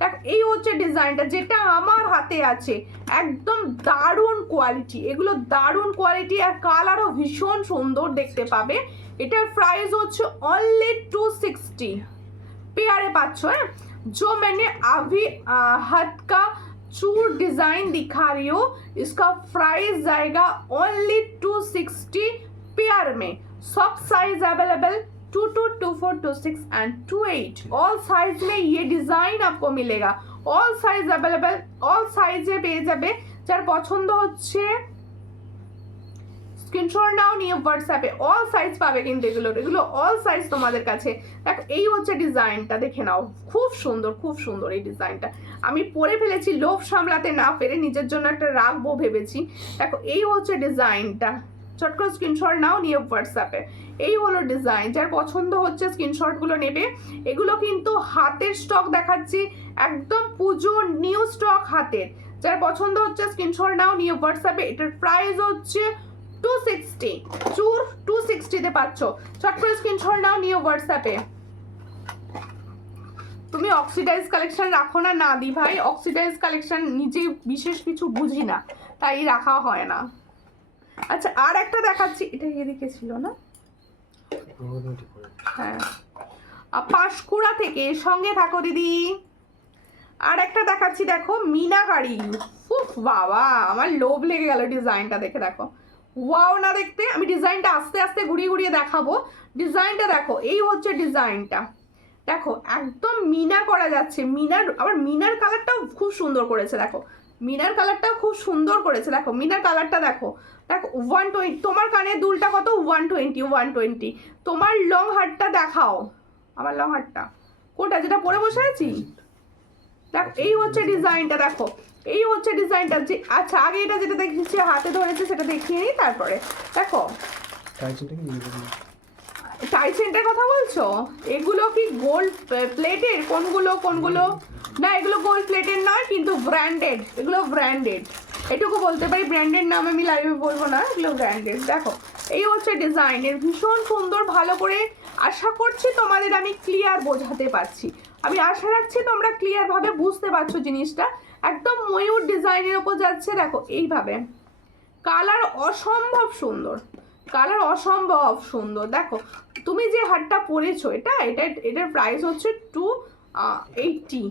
দেখো এই হচ্ছে ডিজাইনটা, যেটা আমার হাতে আছে, একদম দারুণ কোয়ালিটি, এগুলো দারুণ কোয়ালিটি, আর কালারও ভীষণ সুন্দর দেখতে পাবে। এটার প্রাইস হচ্ছে অনলি 260 পেয়ারে পাচ্ছ। হ্যাঁ जो मैंने अभी हाथ का चूर डिजाइन दिखा रही हूँ, इसका प्राइस जाएगा ओनली 260 पेयर में। सब size available 22, 24, 26 and 28, all size में ये डिजाइन आपको मिलेगा। ऑल साइज अवेलेबल, ऑल साइजे পেয়ে যাবে। যার পছন্দ হচ্ছে স্ক্রিনশট নাও নিয়ে হোয়াটসঅ্যাপে, অল সাইজ পাবে কিন্তু এগুলো অল সাইজ তোমাদের কাছে। দেখো এই হচ্ছে ডিজাইনটা, দেখে নাও, খুব সুন্দর এই ডিজাইনটা। আমি পরে ফেলেছি লোভ সামলাতে না পেরে, নিজের জন্য একটা রাখবো ভেবেছি। দেখো এই হচ্ছে ডিজাইনটা, চট করে স্ক্রিনশট নাও নিয়ে হোয়াটসঅ্যাপে। এই হলো ডিজাইন, যার পছন্দ হচ্ছে স্ক্রিনশটগুলো নেবে। এগুলো কিন্তু হাতের স্টক দেখাচ্ছি, একদম পুজোর নিউ স্টক হাতের। যার পছন্দ হচ্ছে স্ক্রিনশট নাও নিয়ে হোয়াটসঅ্যাপে। এটার প্রাইস হচ্ছে 260, চুর 260-তে পাচ্ছ। চট করে স্ক্রিনশট নাও নিয়ে হোয়াটসঅ্যাপে। তুমি অক্সিডাইজ কালেকশন রাখো না? না দি ভাই, অক্সিডাইজ কালেকশন নিজেই বিশেষ কিছু বুঝি না, তাই রাখা হয় না। আচ্ছা আর একটা দেখাচ্ছি, এটা এদিকে ছিল না, হ্যাঁ পাঁশকুড়া থেকে, সঙ্গে থাকো দিদি। আর একটা দেখাচ্ছি দেখো মিনাকারি, উফ বাবা আমার লোভ লেগে গেল ডিজাইনটা দেখে। দেখো ওয়াও না দেখতে, আমি ডিজাইনটা আস্তে আস্তে ঘুরিয়ে দেখাবো। ডিজাইনটা দেখো, এই হচ্ছে ডিজাইনটা, দেখো একদম মিনা করা যাচ্ছে, মিনার, আবার মিনার কালারটাও খুব সুন্দর করেছে। দেখো মিনার কালারটাও খুব সুন্দর করেছে, দেখো মিনার কালারটা দেখো। দেখো 120, তোমার কানের দুলটা কত? 120। তোমার লং হারটা দেখাও, আমার লং হারটা কোনটা, যেটা পরে বসে আছি? দেখো এই হচ্ছে ডিজাইনটা, দেখো এই হচ্ছে ডিজাইনটা। যে আচ্ছা আগে এটা যেটা দেখিয়েছি হাতে ধরেছে সেটা দেখিয়ে নিই, তারপরে দেখো টাই চেনটার কথা বলছো? এগুলো কি গোল্ড প্লেটের? কোনগুলো না, এগুলো গোল্ড প্লেটের নয়, কিন্তু ব্র্যান্ডেড, এগুলো ব্র্যান্ডেড, এটুকু বলতে পারি। ব্র্যান্ডেড নাম আমি লাইভে বলবো না, এগুলো ব্র্যান্ডেড। দেখো এই হচ্ছে ডিজাইনের, ভীষণ সুন্দর। ভালো করে আশা করছি তোমাদের আমি ক্লিয়ার বোঝাতে পারছি, আমি আশা রাখছি তোমরা ক্লিয়ারভাবে বুঝতে পারছো জিনিসটা। একদম ময়ূর ডিজাইনের ওপর যাচ্ছে, দেখো এইভাবে। কালার অসম্ভব সুন্দর, কালার অসম্ভব সুন্দর। দেখো তুমি যে হারটা পরেছো এটার প্রাইস হচ্ছে 280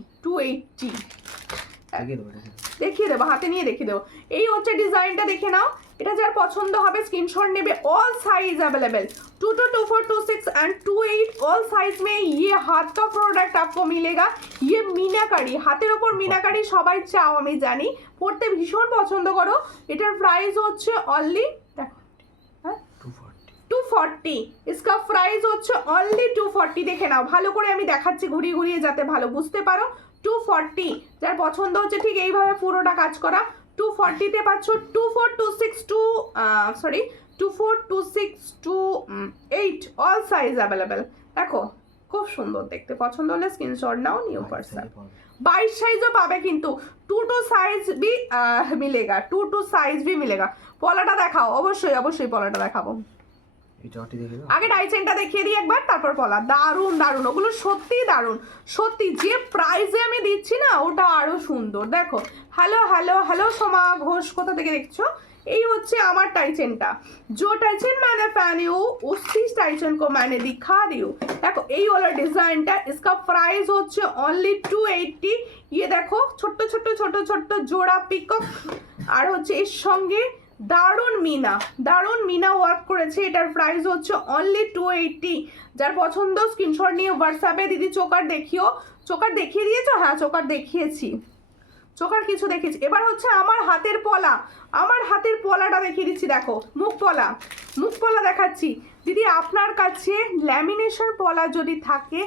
দেখিয়ে দেবো, হাতে নিয়ে দেখিয়ে দেবো। এই হচ্ছে ডিজাইনটা, দেখে নাও। এটা যার পছন্দ হবে স্ক্রিনशॉट নেবে। All size available 22, 24, 26 and 28 all size में ये हाथ का प्रोडक्ट आपको मिलेगा। ये मीनाकारी, হাতের ওপর मीनाकारी সবাই চাও আমি জানি, পড়তে ভীষণ পছন্দ করো। এটার প্রাইস হচ্ছে অনলি 240। इसका प्राइस হচ্ছে অনলি 240। দেখে নাও ভালো করে, আমি দেখাচ্ছি ঘুরিয়ে ঘুরিয়ে যাতে ভালো বুঝতে পারো। 240 যার পছন্দ হচ্ছে ঠিক এইভাবে পুরোটা কাজ করা। 240-তে পাচ্ছ 242628 অল সাইজ অ্যাভেলেবেল। দেখো খুব সুন্দর দেখতে, পছন্দ হলে স্ক্রিনশট নাও, নিউ পার্সন। 22 সাইজও পাবে, কিন্তু 2 সাইজ भी मिलेगा, 2 সাইজ भी मिलेगा। পলাটা দেখাও, অবশ্যই পলাটা দেখাবো। আগে ডাইচেনটা দেখিয়ে দিই একবার, তারপর পলা। দারুণ দারুণ, ওগুলো সত্যি দারুণ, সত্যি যে প্রাইসে আমি দিচ্ছি না ওটা আরো সুন্দর। দেখো hello hello hello Soma Ghosh, কোথা থেকে দেখছো? এই হচ্ছে আমার টাইচেনটা। जो टाइचन मैंने पहनी हूँ उसी टाइचन को मैंने दिखा रही हूँ। देखो এই হলো ডিজাইনটা, इसका प्राइस হচ্ছে অনলি 280। ये देखो ছোট্ট ছোট্ট ছোট্ট ছোট্ট জোড়া পিকক, আর হচ্ছে এর সঙ্গে দারুণ মিনা ওয়ার্ক করেছে। এটার প্রাইস হচ্ছে অনলি 280। যার পছন্দ স্ক্রিনশট নিয়ে হোয়াটসঅ্যাপে দিদি চোকার দেখিও। চোকার দেখিয়ে দিয়েছো? হ্যাঁ চোকার দেখিয়েছি, চোকার কিছু দেখেছি। এবার হচ্ছে আমার হাতের পলা, আমার হাতের পলাটা দেখিয়ে দিচ্ছি। দেখো মুখ পলা দেখাচ্ছি। দিদি আপনার কাছে ল্যামিনেশন পলা যদি থাকে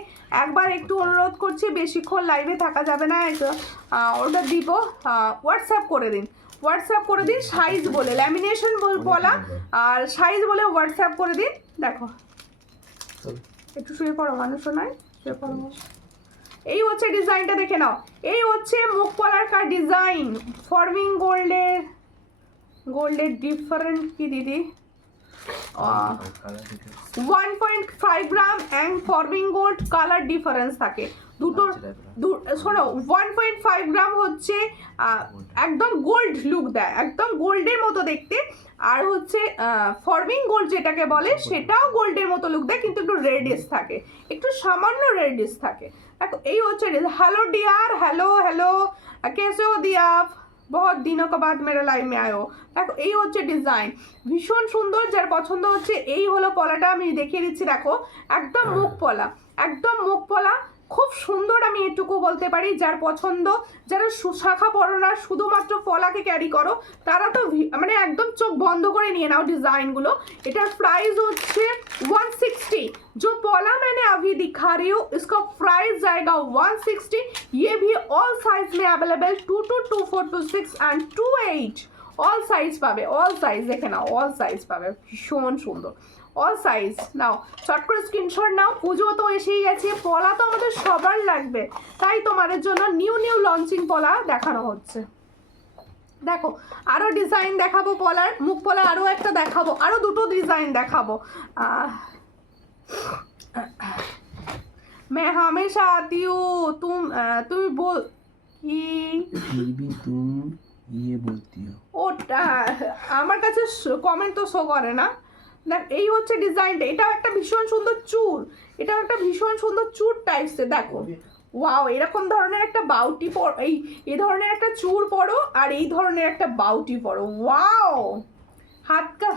একবার একটু অনুরোধ করছি, বেশিক্ষণ লাইভে থাকা যাবে না, অর্ডার দিব, হোয়াটসঅ্যাপ করে দিন সাইজ বলে, ল্যামিনেশন পলা আর সাইজ বলে হোয়াটসঅ্যাপ করে দিন। দেখো একটু শুয়ে পড়ো, মানুষও নয়, শুয়ে পড়ো। এই হচ্ছে ডিজাইনটা, দেখে নাও। এই হচ্ছে মুখ পলার কা ডিজাইন। ফর্মিং গোল্ডের ডিফারেন্ট কি দিদি? 1.5 gram and forming gold colour difference থাকে দুটোর। শোনো 1.5 গ্রাম হচ্ছে একদম গোল্ড লুক দেয়, একদম গোল্ডের মতো দেখতে। আর হচ্ছে ফর্মিং গোল্ড যেটাকে বলে সেটাও গোল্ডের মতো লুক দেয়, কিন্তু একটু রেডিশ থাকে, একটু সামান্য রেডিশ থাকে। দেখো এই হচ্ছে। हेलो डियर, हेलो कैसे हो दी आप? बहुत दिनों के बाद मेरे लाइव में आए हो। দেখো এই হচ্ছে ডিজাইন, ভীষণ সুন্দর। যার পছন্দ হচ্ছে এই হলো পলাটা, আমি দেখিয়ে দিচ্ছি। দেখো একদম মুখ পলা, খুব সুন্দর। আমি এটুকু বলতে পারি, যার পছন্দ, যারা শাখা পরো না শুধুমাত্র পলাকে ক্যারি করো, তারা তো মানে একদম চোখ বন্ধ করে নিয়ে নাও ডিজাইনগুলো। এটার প্রাইস হচ্ছে 160। जो पौला मैंने अभी दिखा रही हूँ इसका प्राइस जाएगा 160। ये भी ऑल साइज में अवेलेबल 22, 24, 26 एंड 28 অল সাইজ পাবে। অল সাইজ দেখে নাও, অল সাইজ পাবে, ভীষণ সুন্দর। অল সাইজ নাও, চট করে স্ক্রিনশট নাও। পুজো তো এসেই গেছে, পলা তো আমাদের সবার লাগবে, তাই তোমাদের জন্য নিউ লঞ্চিং পলা দেখানো হচ্ছে। দেখো আরো ডিজাইন দেখাবো পলার, মুখ পলা আরো একটা দেখাবো, আরো দুটো ডিজাইন দেখাবো। मैं हमेशा आती हूँ, তুমি বল কি तुम ये बोलती हो। ওটা আমার কাছে কমেন্ট তো শো করে না। দেখ এই হচ্ছে ডিজাইনটা, এটাও একটা ভীষণ সুন্দর চুর, এটাও একটা ভীষণ সুন্দর চুর টাইপসে। দেখো ওয়াও, এরকম ধরনের একটা বাউটি পরো, এই ধরনের একটা চুর পরো, আর এই ধরনের একটা বাউটি পরো। ওয়াও,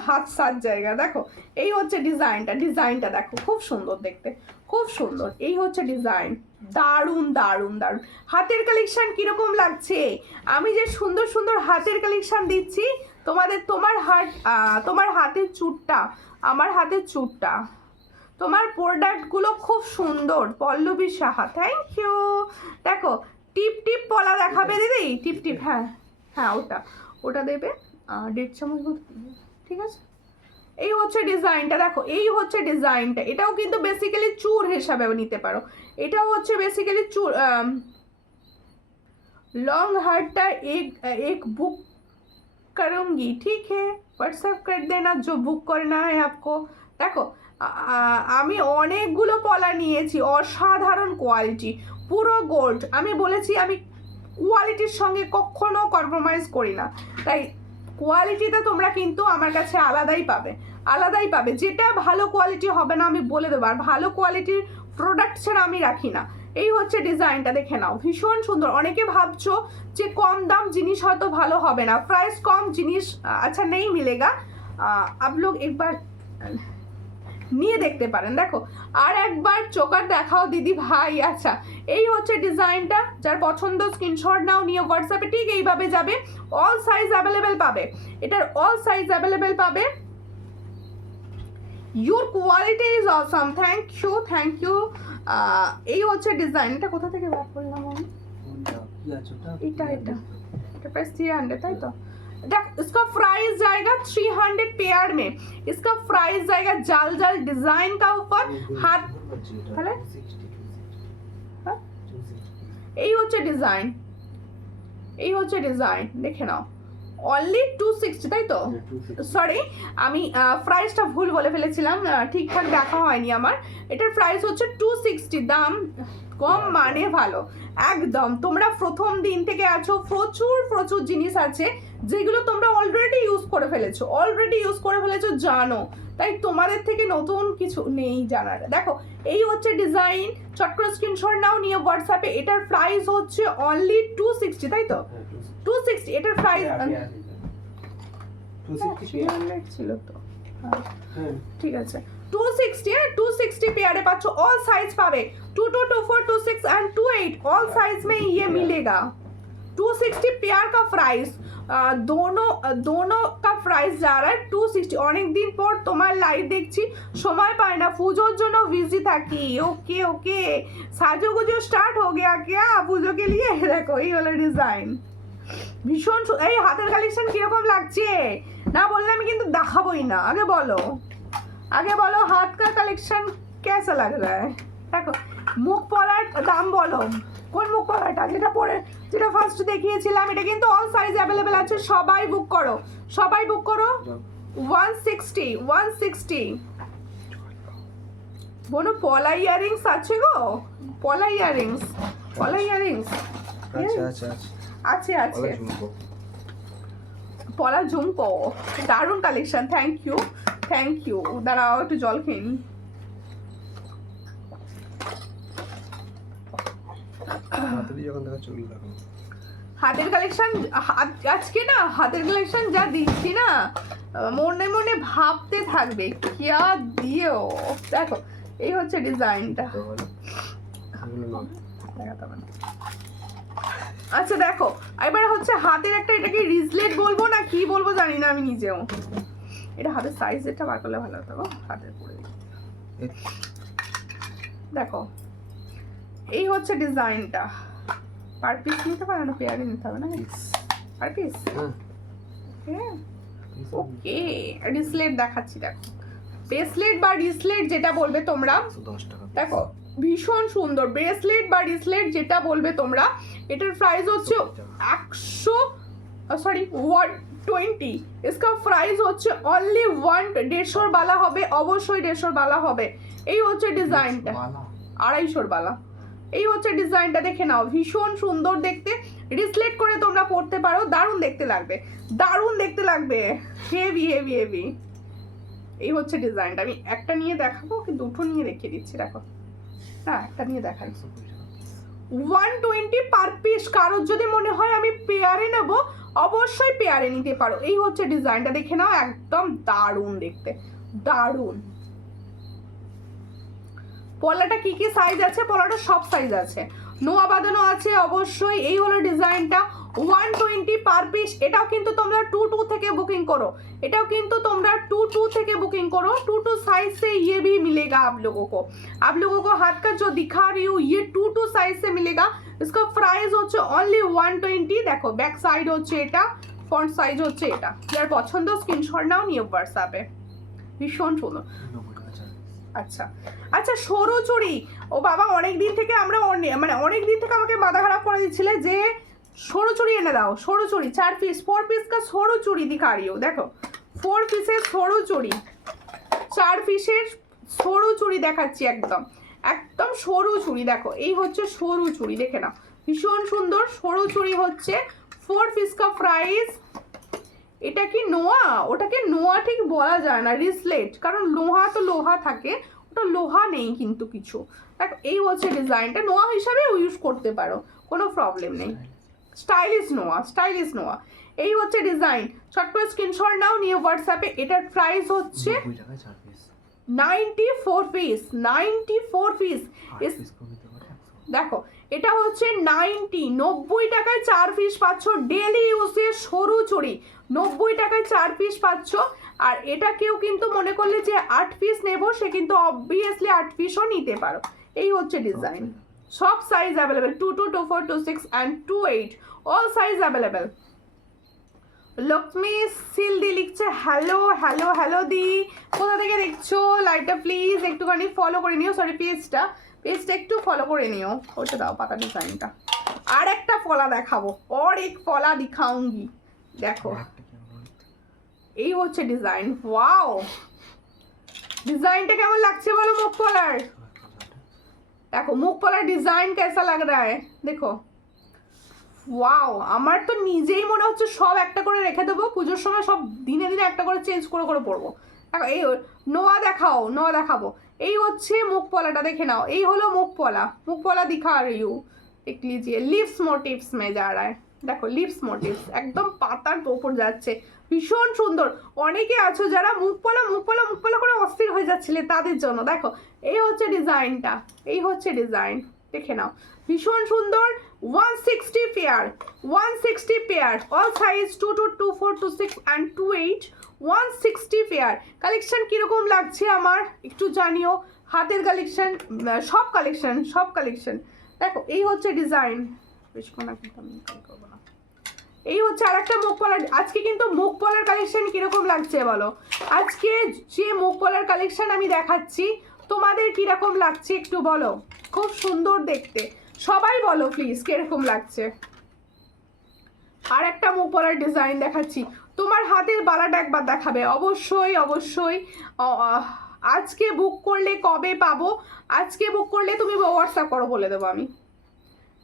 হাত সাত জায়গা। দেখো এই হচ্ছে ডিজাইনটা দেখো, খুব সুন্দর দেখতে, খুব সুন্দর। এই হচ্ছে ডিজাইন, দারুণ। হাতের কালেকশন কিরকম লাগছে? আমি যে সুন্দর হাতের কালেকশন দিচ্ছি তোমাদের, তোমার হাতের চুটটা, আমার হাতের চুটটা তোমার প্রোডাক্টগুলো খুব সুন্দর। Pallabi Saha, thank you. দেখো টিপ টিপ পলা দেখাবে দিদি, টিপ টিপ, হ্যাঁ হ্যাঁ ওটা ওটা দেবে 1.5 চামচ মতো, ঠিক আছে। এই হচ্ছে ডিজাইনটা, দেখো এই হচ্ছে ডিজাইনটা। এটাও কিন্তু বেসিক্যালি চূড় হিসাবে নিতে পারো। এটাও হচ্ছে বেসিক্যালি চূড়। लॉन्ग हार्ट एक बुक करूँगी, ठीक है, व्हाट्सएप कर देना जो बुक करना है आपको। দেখো আমি অনেকগুলো পলা নিয়েছি, অসাধারণ কোয়ালিটি, পুরো গোল্ড। আমি বলেছি আমি কোয়ালিটির সঙ্গে কখনো কম্প্রোমাইজ করি না, তাই কোয়ালিটিটা তোমরা কিন্তু আমার কাছে আলাদাই পাবে। যেটা ভালো কোয়ালিটি হবে না আমি বলে দেবো, আর ভালো কোয়ালিটির প্রোডাক্ট ছাড়া আমি রাখি না। এই হচ্ছে ডিজাইনটা, দেখে নাও, ভীষণ সুন্দর। অনেকে ভাবছো যে কম দাম জিনিস হয়তো ভালো হবে না, প্রাইস কম জিনিস আচ্ছা নেই মিলেগা, আপ লোক একবার নিয়ে দেখতে পারেন। দেখো আর একবার চোকার দেখাও দিদি ভাই। আচ্ছা এই হচ্ছে ডিজাইনটা, যার পছন্দ স্ক্রিনশট নাও, নিয়ে হোয়াটসঅ্যাপে ঠিক এইভাবে যাবে। অল সাইজ অ্যাভেলেবেল পাবে, এটার অল সাইজ অ্যাভেলেবেল পাবে। Your quality is awesome, thank you. এই হচ্ছে ডিজাইন। এটা কোথা থেকে বার করলাম আমি? এটা प्राइस 300, তাই তো। देख इसका प्राइस जाएगा 300 पेयर में, इसका प्राइस जाएगा जाल जाल डिजाइन का ऊपर हाथ হলে এই হচ্ছে ডিজাইন, দেখে নাও। অনলি 260, তাই তো, সরি আমি প্রাইসটা ভুল বলে ফেলেছিলাম, ঠিকঠাক দেখা হয়নি আমার। এটার প্রাইস হচ্ছে 260, দাম কম মানে ভালো একদম। তোমরা প্রথম দিন থেকে আছো, প্রচুর জিনিস আছে যেগুলো তোমরা অলরেডি ইউজ করে ফেলেছো জানো, তাই তোমাদের থেকে নতুন কিছু নেই জানার। দেখো এই হচ্ছে ডিজাইন, চট করে স্ক্রিনশট নাও, নিয়ে হোয়াটসঅ্যাপে। এটার প্রাইস হচ্ছে অনলি 260, তাই তো, 260। এটার প্রাইস 300 ছিল তো, ঠিক আছে। 260 पेयर पाচ্ছ, ऑल साइज पावे 22, 24, 26 एंड 28 ऑल साइज में ये मिलेगा। 260 पेयर का प्राइस, दोनों का प्राइस जा रहा है 260। অনেক দিন পর তোমার লাইভ দেখছি, সময় পাই না, পুজোর জন্য বিজি থাকি। ওকে সাজুগুজু স্টার্ট हो गया क्या পুজো के लिए? দেখো এই হলো ডিজাইন, ভীষণ। এই হাতের কালেকশন কিরকম লাগছে না বললে আমি কিন্তু দেখাবোই না। আগে বলো हाथ का कलेक्शन कैसा लग रहा है? দেখো মুখ পলার দাম বলো, কোন মুখ পলাটা যেটা ফার্স্ট দেখিয়েছিলাম, এটা কিন্তু অল সাইজ অ্যাভেলেবেল আছে। সবাই বুক করো 160 বোনো। পলা ইয়ারিংস আছে গো, পলা ইয়ারিংস আছে পলা ঝুমকো, দারুণ কালেকশন, থ্যাংক ইউ। দাঁড়াও একটু জল খেয়ে নি। হাতের কালেকশন আজকে না, হাতের কালেকশন যা দিচ্ছি না, মনে ভাবতে থাকবে কিয়া দিও। দেখো এই হচ্ছে ডিজাইনটা, আচ্ছা দেখো এবার হচ্ছে হাতের একটা, এটাকে রিজলেট বলবো না কি বলবো জানি না আমি নিজেও। এটা হাতের সাইজ এটা বার করলে ভালো হতো, হাতের পরে দেখো এই হচ্ছে ডিজাইনটা। পার পিস নিতে পারো না, পেয়ারে নিতে হবে না, পার পিস। ওকে রিসলেট দেখাচ্ছি, দেখো ব্রেসলেট বা রিসলেট যেটা বলবে তোমরা। দেখো ভীষণ সুন্দর ব্রেসলেট বা রিসলেট যেটা বলবে তোমরা। এটার প্রাইস হচ্ছে 120। इसका प्राइस হচ্ছে অনলি 150 বালা হবে, অবশ্যই 150 বালা হবে। এই হচ্ছে ডিজাইনটা, 250 বালা। এই হচ্ছে ডিজাইনটা, দেখে নাও, ভীষণ সুন্দর দেখতে। রিসলেট করে তোমরা পড়তে পারো, দারুণ দেখতে লাগবে, হেভি। এই হচ্ছে ডিজাইনটা। আমি একটা নিয়ে দেখাবো কি দুটো নিয়ে দেখিয়ে দিচ্ছি, দেখো না একটা নিয়ে দেখাই। 120 পার পিস। কারোর যদি মনে হয় আমি পেয়ারে নেব, অবশ্যই পেয়ারে নিতে পারো। এই হচ্ছে ডিজাইনটা, দেখে নাও, একদম দারুণ দেখতে, দারুণ। পলাটা কি সাইজ আছে? পলাটা সব সাইজ আছে, নোয়া বাঁধানো আছে অবশ্যই। এই হলো ডিজাইনটা, 120 পার পিস। এটাও কিন্তু তোমরা 22 থেকে बुकिंग करो, এটাও কিন্তু তোমরা 22 থেকে बुकिंग करो। 22 साइज से ये भी मिलेगा आप लोगों को हाथ का जो दिखा रही हूँ ये 22 साइज से मिलेगा। इसका प्राइस হচ্ছে অনলি 120। দেখো ব্যাক সাইড হচ্ছে এটা, ফ্রন্ট সাইজ হচ্ছে এটা। যার পছন্দ স্ক্রিনশট নাও নিয়ে হোয়াটসঅ্যাপে। ভীষণ সুন্দর। আচ্ছা আচ্ছা, সরু চুড়ি, ও বাবা অনেক দিন থেকে আমরা মানে অনেক দিন থেকে আমাকে মাথা খারাপ করে দিচ্ছিলে যে সরু চুড়ি এনে দাও। সরু চুড়ি 4 পিস, 4 পিস का সরু চুড়ি दिखा रही हूँ। দেখো 4 পিসের সরু চুড়ি, 4 পিসের সরু চুড়ি দেখাচ্ছি, একদম একদম সরু চুড়ি। দেখো এই হচ্ছে সরু চুড়ি, দেখে নাও ভীষণ সুন্দর সরু চুড়ি হচ্ছে। 4 পিস का প্রাইস। এটা কি নোয়া? ওটাকে নোয়া ঠিক বলা যায় না, রিসলেট, কারণ লোহা তো লোহা থাকে, ওটা লোহা নেই কিন্তু কিছু। দেখো এই হচ্ছে ডিজাইনটা, নোয়া হিসাবে ইউজ করতে পারো, কোনো প্রবলেম নেই। স্টাইলিশ নোয়া, স্টাইলিশ নোয়া। এই হচ্ছে ডিজাইন। শর্ট করে স্ক্রিনশট নাও নিয়ে হোয়াটসঅ্যাপে। এটার প্রাইস হচ্ছে 94 পিস, 94 পিস। দেখো এটা হচ্ছে 90 টাকায় 4 পিস পাচ্ছ। ডেলি ইউজের সরু চুড়ি 90 টাকায় 4 পিস পাচ্ছ। আর এটা কেউ কিন্তু মনে করলে যে 8 পিস নেব, সে কিন্তু অবভিয়াসলি 8 পিসও নিতে পারো। এই হচ্ছে ডিজাইন। সব size available, 22, 24, 26 and 28, all size available. Lakshmi সিল দি লিখছে হ্যালো হ্যালো হ্যালো দি, কোথা থেকে দেখছো লাইভটা প্লিজ একটুখানি ফলো করে নিও। সরি পেজটা একটু ফলো করে নিও। ওটা দাও পাতা ডিজাইনটা। আর একটা ফলা দেখাবো, और एक ফলা दिखाऊंगी। দেখো এই হচ্ছে ডিজাইন। ওয়াও, ডিজাইনটা কেমন লাগছে বলো মুখ পলার? দেখো মুখ পলার ডিজাইন कैसा लग रहा है? দেখো ওয়াও, আমার তো নিজেই মনে হচ্ছে সব একটা করে রেখে দেবো, পুজোর সময় সব দিনে দিনে একটা করে চেঞ্জ করে করে পরবো। দেখো এই নোয়া দেখাও, নোয়া দেখাবো। এই হচ্ছে মুখ পলাটা, দেখে নাও। এই হলো মুখ পলা দিখা रही हूँ, देख लीजिए। लिप्स मोटिव्स में जा रहा है, দেখো লিপস মোটিভস একদম পাতার ওপর যাচ্ছে, ভীষণ সুন্দর। অনেকে আছো যারা মুখ পলা করে অস্থির হয়ে যাচ্ছিলে, তাদের জন্য দেখো এই হচ্ছে ডিজাইনটা, এই হচ্ছে ডিজাইন, দেখে নাও ভীষণ সুন্দর। 160 pair, 160 pair, all size 22, 24, 26 and 28, 160 pair. Collection কীরকম লাগছে আমার একটু জানিও। হাতের কালেকশন, সব কালেকশন। দেখো এই হচ্ছে ডিজাইন। বেশ কোনা কিন্তু আমি করবো না। এই হচ্ছে আর একটা মুখ পলার। আজকে কিন্তু মুখ পলার কালেকশন কিরকম লাগছে বলো? আজকে যে মুখ পলার কালেকশন আমি দেখাচ্ছি তোমাদের কিরকম লাগছে একটু বলো। খুব সুন্দর দেখতে, সবাই বলো প্লিজ কিরকম লাগছে। আর একটা মুখ পলার ডিজাইন দেখাচ্ছি, তোমার হাতের বালাটা একবার দেখাবে অবশ্যই অবশ্যই। আজকে বুক করলে কবে পাবো? আজকে বুক করলে তুমি হোয়াটসঅ্যাপ করো, বলে দেবো আমি।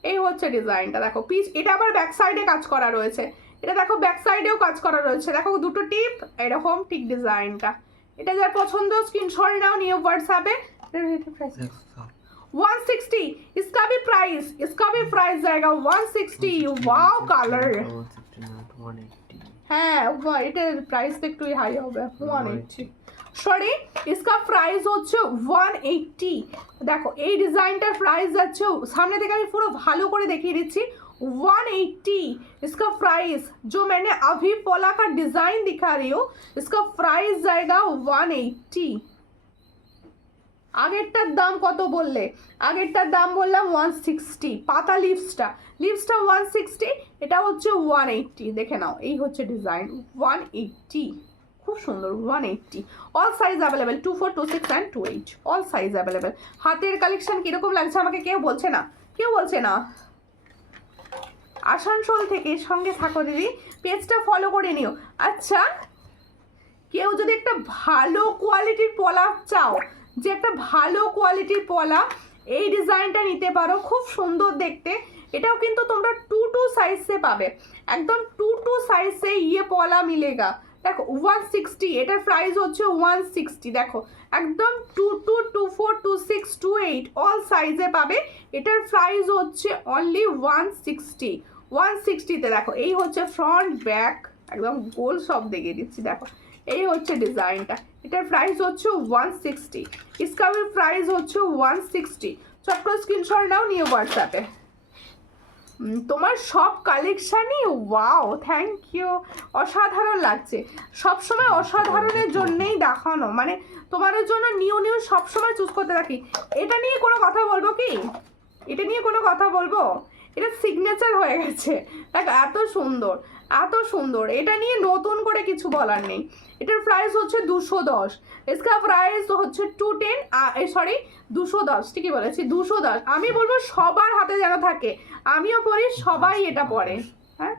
এই হচ্ছে ডিজাইনটা, দেখো পিস। এটা আবার ব্যাক সাইডে কাজ করা রয়েছে, এটা দেখো ব্যাক সাইডেও কাজ করা রয়েছে। দেখো দুটো টিপ এরকম ঠিক ডিজাইনটা। এটা যার পছন্দ স্ক্রিনশট নাও নিয়ে হোয়াটসঅ্যাপে। 160 इसका भी प्राइस जाएगा 160। वाओ कलर, হ্যাঁ এটার প্রাইস একটু হাই হবে 180। সরি इसका प्राइस হচ্ছে 180। দেখো এই ডিজাইনটার প্রাইস যাচ্ছে, সামনে থেকে আমি পুরো ভালো করে দেখিয়ে দিচ্ছি। 180 इसका प्राइस, जो मैंने अभी पोला का डिजाइन दिखा रही हूँ, इसका प्राइस जाएगा 180। আগেরটার দাম কত বললে? আগেরটার দাম বললাম 160। পাতা লিপসটা 160, এটা হচ্ছে 180। দেখে নাও এই হচ্ছে ডিজাইন 180, খুব সুন্দর 180। All size available 24, 26 and 28, all size available. হাতের কালেকশন কীরকম লাগছে আমাকে কেউ বলছে না। আসানসোল থেকে সঙ্গে থাকো দিদি, পেজটা ফলো করে নিও। আচ্ছা কেউ যদি একটা ভালো কোয়ালিটির পলা চাও, যে একটা ভালো কোয়ালিটির পলা, এই ডিজাইনটা নিতে পারো, খুব সুন্দর দেখতে। এটাও কিন্তু তোমরা 22 সাইজ সে পাবে, একদম 22 সাইজ সে ইয়ে পলা মিলেগা। দেখো 160, এটার প্রাইস হচ্ছে 160। দেখো একদম 22, 24, 26, 28 অল সাইজে পাবে। এটার প্রাইস হচ্ছে অনলি 160। 160তে দেখো এই হচ্ছে ফ্রন্ট ব্যাক, একদম গোল সব দেখিয়ে দিচ্ছি। দেখো এই হচ্ছে ডিজাইনটা, এটার প্রাইস হচ্ছে 160। इसका भी प्राइस হচ্ছে 160। চট করে স্ক্রিনশট নাও নিয়ে হোয়াটসঅ্যাপে। তোমার সব কালেকশানই ওয়াও, থ্যাংক ইউ, অসাধারণ লাগছে। সবসময় অসাধারণের জন্যেই দেখানো, মানে তোমাদের জন্য নিউ নিউ সবসময় চুজ করতে থাকি। এটা নিয়ে কোনো কথা বলবো কি, এটা নিয়ে কোনো কথা বলবো, এটা সিগনেচার হয়ে গেছে। দেখ এত সুন্দর, এত সুন্দর, এটা নিয়ে নতুন করে কিছু বলার নেই। এটার প্রাইস হচ্ছে 210, इसका প্রাইস হচ্ছে 210, সরি 210, ঠিকই বলেছি 210। আমি বলবো সবার হাতে যেন থাকে, আমিও পরি, সবাই এটা পরে। হ্যাঁ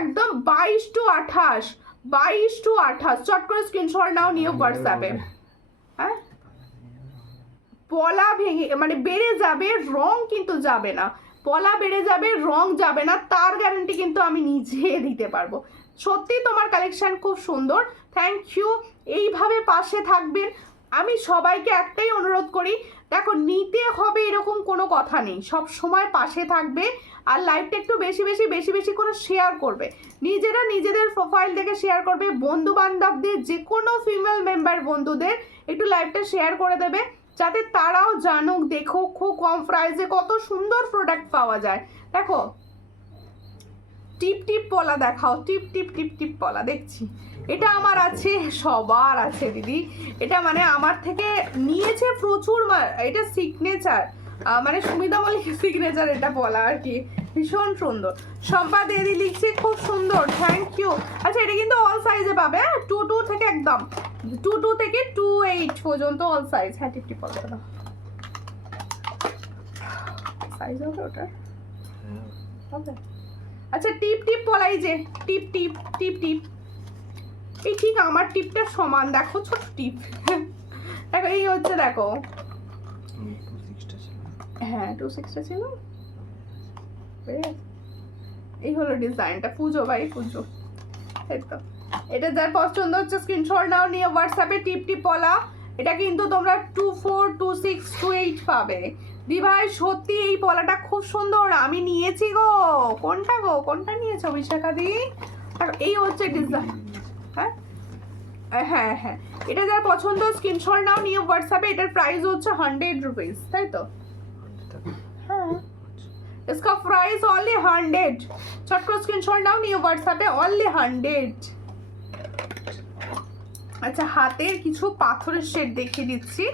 একদম 22 to 28, 22 to 28, চট করে স্ক্রিনশট নাও, নিয়ে হোয়াটসঅ্যাপে। হ্যাঁ পলা ভেঙে মানে বেড়ে যাবে, রং কিন্তু যাবে না। পলা বেড়ে যাবে, রং যাবে না, তার গ্যারান্টি কিন্তু আমি নিজে দিতে পারবো। সত্যি তোমার কালেকশন খুব সুন্দর, থ্যাংক ইউ। এইভাবে পাশে থাকবেন। আমি সবাইকে একটাই অনুরোধ করি, দেখো নিতে হবে এরকম কোনো কথা নেই, সব সময় পাশে থাকবে আর লাইভটা একটু বেশি বেশি বেশি বেশি করে শেয়ার করবে। নিজেরা নিজেদের প্রোফাইল থেকে শেয়ার করবে, বন্ধু বান্ধবদের, যে কোনো ফিমেল মেম্বার বন্ধুদের একটু লাইভটা শেয়ার করে দেবে, যাতে তারাও জানুক, দেখো খুব কম প্রাইসে কত সুন্দর প্রোডাক্ট পাওয়া যায়। দেখো টিপ টিপ পলা দেখাও, টিপ টিপ টিপ টিপ পলা দেখছি, এটা আমার আছে, সবার আছে দিদি। এটা মানে আমার থেকে নিয়েছে প্রচুর, এটা সিগনেচার, মানে সুমিতা মল্লিকের সিগনেচার এটা পলা আর কি, ভীষণ সুন্দর। সম্পা দিদি লিখছে খুব সুন্দর, থ্যাংক ইউ। আচ্ছা এটা কিন্তু অল সাইজে পাবে, 2 থেকে একদম 2 থেকে 28 পর্যন্ত অল সাইজ। হ্যাঁ টিপ টিপ পলা দাও, সাইজ হবে ওটার, হবে। আচ্ছা টিপ টিপ পলাই, যে টিপ টিপ টিপ টিপ, এই ঠিক আমার টিপটা সমান, দেখো ছোট টিপ। দেখো এই হচ্ছে, দেখো হ্যাঁ 26টা ছিল, এই হলো ডিজাইনটা। পুজো ভাই পুজো, এই তো। এটা যার পছন্দ হচ্ছে স্ক্রিনশট নাও, নিয়ে হোয়াটসঅ্যাপে টিপ টিপ পলা। এটা কিন্তু তোমরা 24, 26, 28 পাবে। দি ভাই সত্যি এই পলাটা খুব সুন্দর, আমি নিয়েছি গো। কোনটা গো, কোনটা নিয়েছো বিশাখা দি? এই হচ্ছে ডিজাইন। হ্যাঁ হ্যাঁ হ্যাঁ, এটা যার পছন্দ স্ক্রিনশট নাও, নিয়ে হোয়াটসঅ্যাপে। এটার প্রাইস হচ্ছে 100 রুপিস, তাই তো? হ্যাঁ इसका प्राइस ओनली 100, चट को स्क्रीनशॉट नाও, নিয়ে হোয়াটসঅ্যাপে, ओनली 100। আচ্ছা হাতের কিছু পাথরের শেড দেখিয়ে দিচ্ছি।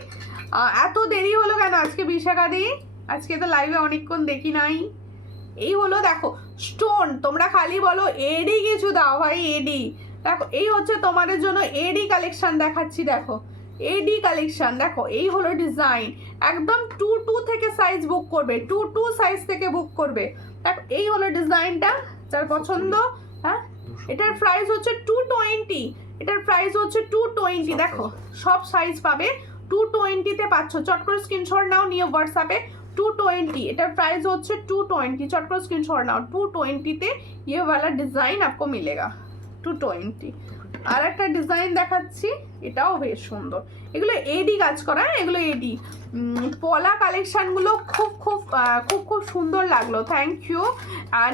এত দেরি হলো কেন আজকে বিশাখা দি? আজকে তো লাইভে অনেকক্ষণ দেখি নাই। এই হলো দেখো স্টোন, তোমরা খালি বলো এডি কিছু দাও ভাই, এডি। দেখো এই হচ্ছে তোমাদের জন্য এডি কালেকশন দেখাচ্ছি, দেখো এডি কালেকশন, দেখো এই হলো ডিজাইন। একদম 2 থেকে সাইজ বুক করবে, 2 সাইজ থেকে বুক করবে। দেখো এই হলো ডিজাইনটা, যার পছন্দ। হ্যাঁ এটার প্রাইস হচ্ছে 220, এটার প্রাইস হচ্ছে 220। দেখো সব সাইজ পাবে, 220-তে পাচ্ছ। চট করে স্ক্রিনশট নাও, নিয়ে হোয়াটসঅ্যাপে। 220, এটার প্রাইস হচ্ছে 220, চট করে স্ক্রিনশট নাও। 220-তে ये वाला डिजाइन आपको मिलेगा, 220। আর একটা ডিজাইন দেখাচ্ছি, এটাও বেশ সুন্দর। এগুলো এডি কাজ করা, এগুলো এডি পলা কালেকশনগুলো খুব খুব খুব খুব সুন্দর লাগলো, থ্যাংক ইউ।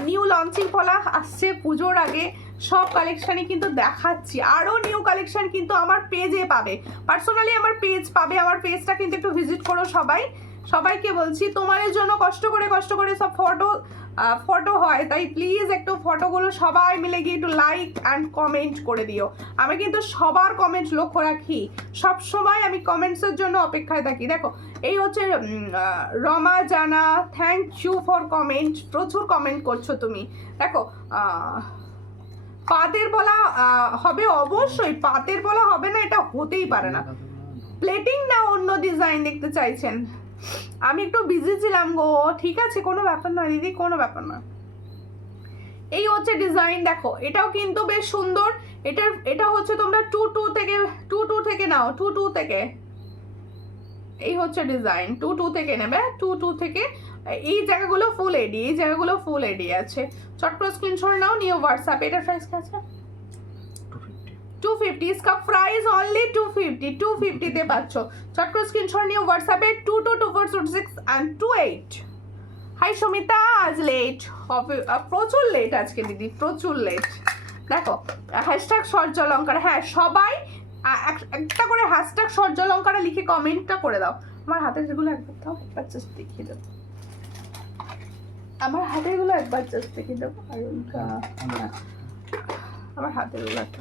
নিউ লঞ্চিং পলা আসছে পুজোর আগে, সব কালেকশানই কিন্তু দেখাচ্ছি। আরও নিউ কালেকশান কিন্তু আমার পেজে পাবে, পার্সোনালি আমার পেজ পাবে। আমার পেজটা কিন্তু একটু ভিজিট করো সবাই, সবাইকে বলছি। তোমাদের জন্য কষ্ট করে সব ফটো হয়, তাই প্লিজ একটু ফটোগুলো সবাই মিলে গিয়ে একটু লাইক অ্যান্ড কমেন্ট করে দিও। আমি কিন্তু সবার কমেন্ট লক্ষ্য রাখি, সব সময় আমি কমেন্টসের জন্য অপেক্ষায় থাকি। দেখো এই হচ্ছে রমা জানা, থ্যাংক ইউ ফর কমেন্ট, প্রচুর কমেন্ট করছো তুমি। দেখো পাতের বলা হবে, অবশ্যই পাতের বলা হবে না, এটা হতেই পারে না। প্লেটিং না অন্য ডিজাইন দেখতে চাইছেন? আমি একটু বিজি ছিলাম গো, ঠিক আছে কোনো ব্যাপার না দিদি, কোনো ব্যাপার না। এই হচ্ছে ডিজাইন, দেখো এটাও কিন্তু বেশ সুন্দর। এটা হচ্ছে তোমরা 22 থেকে নাও, 22 থেকে। এই হচ্ছে ডিজাইন, 22 থেকে নেবে, 22 থেকে। এই জায়গাগুলো ফুল এডি, এই জায়গাগুলো ফুল এডি আছে। চট করে স্ক্রিনশট নাও, নিয়ে হোয়াটসঅ্যাপ। এটার প্রাইস কত আছে? 250, इसका प्राइस ओनली 250, 250-তে পাচ্ছ। চট করে স্ক্রিনশট নিয়ে হোয়াটসঅ্যাপে 222426 and 28। হাই সুমিতা, আজ লেট হবে, প্রচুর লেট আজকে দিদি, প্রচুর লেট। দেখো হ্যাশট্যাগ সূর্যালঙ্কার, হ্যাঁ সবাই একটা করে হ্যাশট্যাগ সূর্যালঙ্কার লিখে কমেন্টটা করে দাও। আমার হাতের যেগুলো একবার দাও, একবার জাস্ট দেখিয়ে দাও। আমার হাতেরগুলো একবার জাস্ট দেখে দেবো আর আমার হাতেরগুলো একটা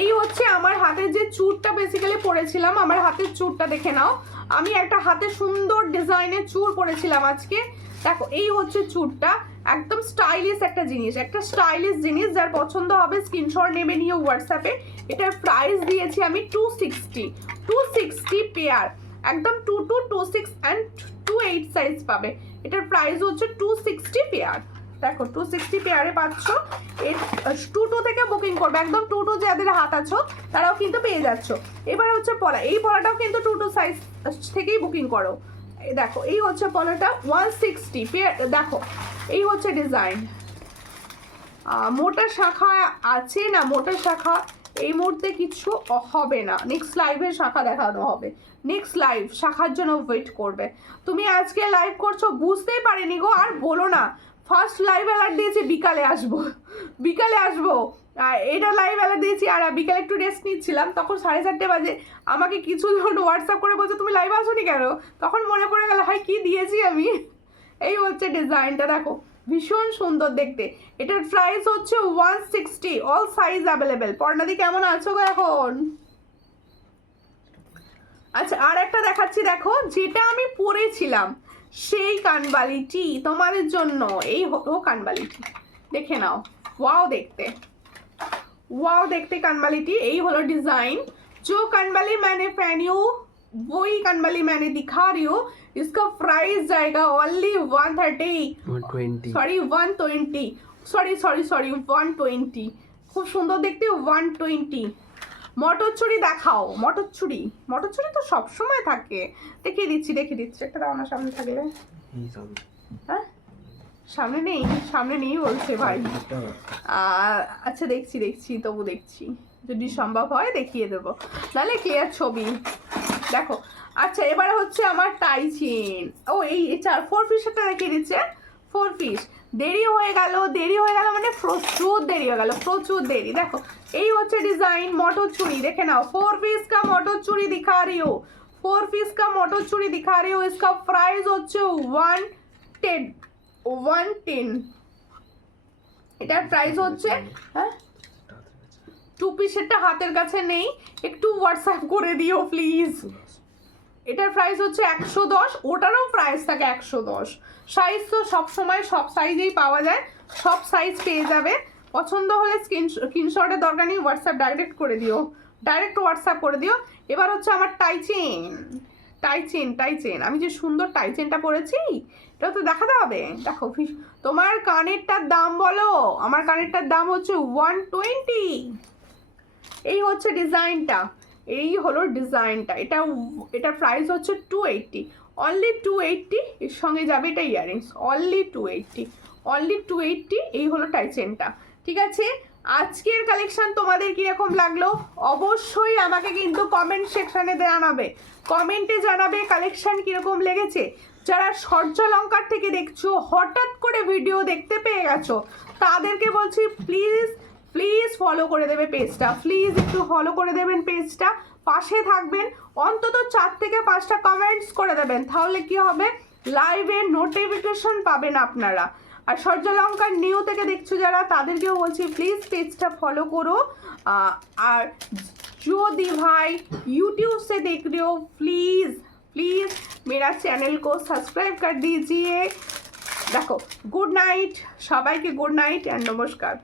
এই হচ্ছে আমার হাতের যে চুরটা বেসিক্যালি পরেছিলাম, আমার হাতের চুরটা দেখে নাও। আমি একটা হাতে সুন্দর ডিজাইনের চুর পরেছিলাম আজকে। দেখো এই হচ্ছে চুরটা, একদম স্টাইলিশ একটা জিনিস, একটা স্টাইলিশ জিনিস। যার পছন্দ হবে স্ক্রিনশট নেবে নিয়ে হোয়াটসঅ্যাপে। এটার প্রাইস দিয়েছি আমি 260 পেয়ার, একদম 2 to 6 অ্যান্ড 2 8 সাইজ পাবে। এটার প্রাইস হচ্ছে 260 পেয়ার। দেখো 260 পেয়ারে পাচ্ছ। এর 2 থেকে বুকিং করবে, একদম 2 যাদের হাত আছো তারাও কিন্তু পেয়ে যাচ্ছ। এবার হচ্ছে পলা, এই পলাটাও কিন্তু 2 সাইজ থেকেই বুকিং করো। দেখো এই হচ্ছে পলাটা 160 পেয়ার। দেখো এই হচ্ছে ডিজাইন। মোটা শাখা আছে না, মোটা শাখা এই মুহূর্তে কিছু হবে না, নেক্সট লাইভে শাখা দেখানো হবে। নেক্সট লাইভ শাখার জন্য ওয়েট করবে। তুমি আজকে লাইভ করছো বুঝতেই পারিনি গো, আর বলো না। ফার্স্ট লাইভ অ্যালার্ট দিয়েছি বিকালে আসবো, বিকালে আসবো। এটা লাইভ অ্যালার্ট দিয়েছি আর বিকালে একটু রেস্ট নিচ্ছিলাম, তখন 4:30 বাজে আমাকে কিছু জন হোয়াটসঅ্যাপ করে বলছে তুমি লাইভ আসোনি কেন। তখন মনে পড়ে গেল হাই কি দিয়েছি আমি। এই হচ্ছে ডিজাইনটা, দেখো ভীষণ সুন্দর দেখতে। এটার প্রাইস হচ্ছে 160, অল সাইজ অ্যাভেলেবেল। পর্ণাদি কেমন আছো গো এখন? আচ্ছা আর একটা দেখাচ্ছি, দেখো যেটা আমি পরেছিলাম সেই কানবালিটি তোমাদের জন্য। এই হলো কানবালিটি, দেখে নাও। ওয়াও দেখতে, ওয়াও দেখতে কানবালিটি। এই হলো डिजाइन। जो कानवाली मैंने पहनी हो वही कानवाली मैंने दिखा रही हूँ। इसका प्राइस जाएगा ओनली 130 सॉरी 120 খুব সুন্দর দেখতে 120। মটরছুরি দেখাও, মটরছুরি তো সব সময় থাকে। দেখিয়ে দিচ্ছি একটা দাও না সামনে থাকলে। হ্যাঁ সামনে নেই বলছে ভাই। আচ্ছা দেখছি তবু দেখছি, যদি সম্ভব হয় দেখিয়ে দেবো, নাহলে ক্লিয়ার ছবি। দেখো আচ্ছা এবারে হচ্ছে আমার টাই চেন। ও এই 4 পিসটা দেখিয়ে দিচ্ছে, 4 পিস। দেরি হয়ে গেল মানে প্রচুর দেরি হয়ে গেল, প্রচুর দেরি। দেখো এই হচ্ছে ডিজাইন মটর চুড়ি, দেখে নাও। 4 পিস का মটর চুড়ি दिखा रही हूँ, 4 পিস का মটর চুড়ি दिखा रही हूँ। इसका प्राइस হচ্ছে 110। এটার প্রাইস হচ্ছে, হ্যাঁ 2 পিসেরটা হাতের কাছে নেই, একটু হোয়াটসঅ্যাপ করে দিও প্লিজ। এটার প্রাইস হচ্ছে 110, ওটারও প্রাইস থাকে 110। সাইজ তো সব সময় সব সাইজেই পাওয়া যায়, সব সাইজ পেয়ে যাবে। পছন্দ হলে স্ক্রিনশটের দরকার নেই, হোয়াটসঅ্যাপ ডাইরেক্ট হোয়াটসঅ্যাপ করে দিও। এবার হচ্ছে আমার টাই চেন। আমি যে সুন্দর টাই চেনটা পরেছি এটা তো দেখাতে হবে। দেখো তোমার কানেরটার দাম বলো, আমার কানেরটার দাম হচ্ছে 120। এই হচ্ছে ডিজাইনটা, এই হলো ডিজাইনটা। এটা প্রাইস হচ্ছে 280, অনলি 280। এর সঙ্গে যাবে এটা ইয়াররিংস, অনলি 280। এই হলো টাই চেনটা। ঠিক আছে, আজকের কালেকশন তোমাদের কিরকম লাগলো অবশ্যই আমাকে কিন্তু কমেন্ট সেকশনে জানাবে, কমেন্টে জানাবে কালেকশন কিরকম লেগেছে। যারা সূর্যালঙ্কার থেকে দেখছো, হঠাৎ করে ভিডিও দেখতে পেয়ে গেছো, তাদেরকে বলছি প্লিজ ফলো করে দেবে পেজটা, প্লিজ একটু ফলো করে দেবেন পেজটা, পাশে থাকবেন। অন্তত 4 থেকে 5টা কমেন্টস করে দেবেন, তাহলে কি হবে লাইভের নোটিফিকেশন পাবেন আপনারা। আর সূর্যালঙ্কার নিউ থেকে দেখছো যারা, তাদেরকেও বলছি প্লিজ পেজটা ফলো করো। আর যদি ভাই यूट्यूब से देख रहे हो प्लीज़ मेरा चैनल को सब्सक्राइब कर दीजिए। देखो गुड नाइट, सबाइके गुड नाइट एंड नमस्कार।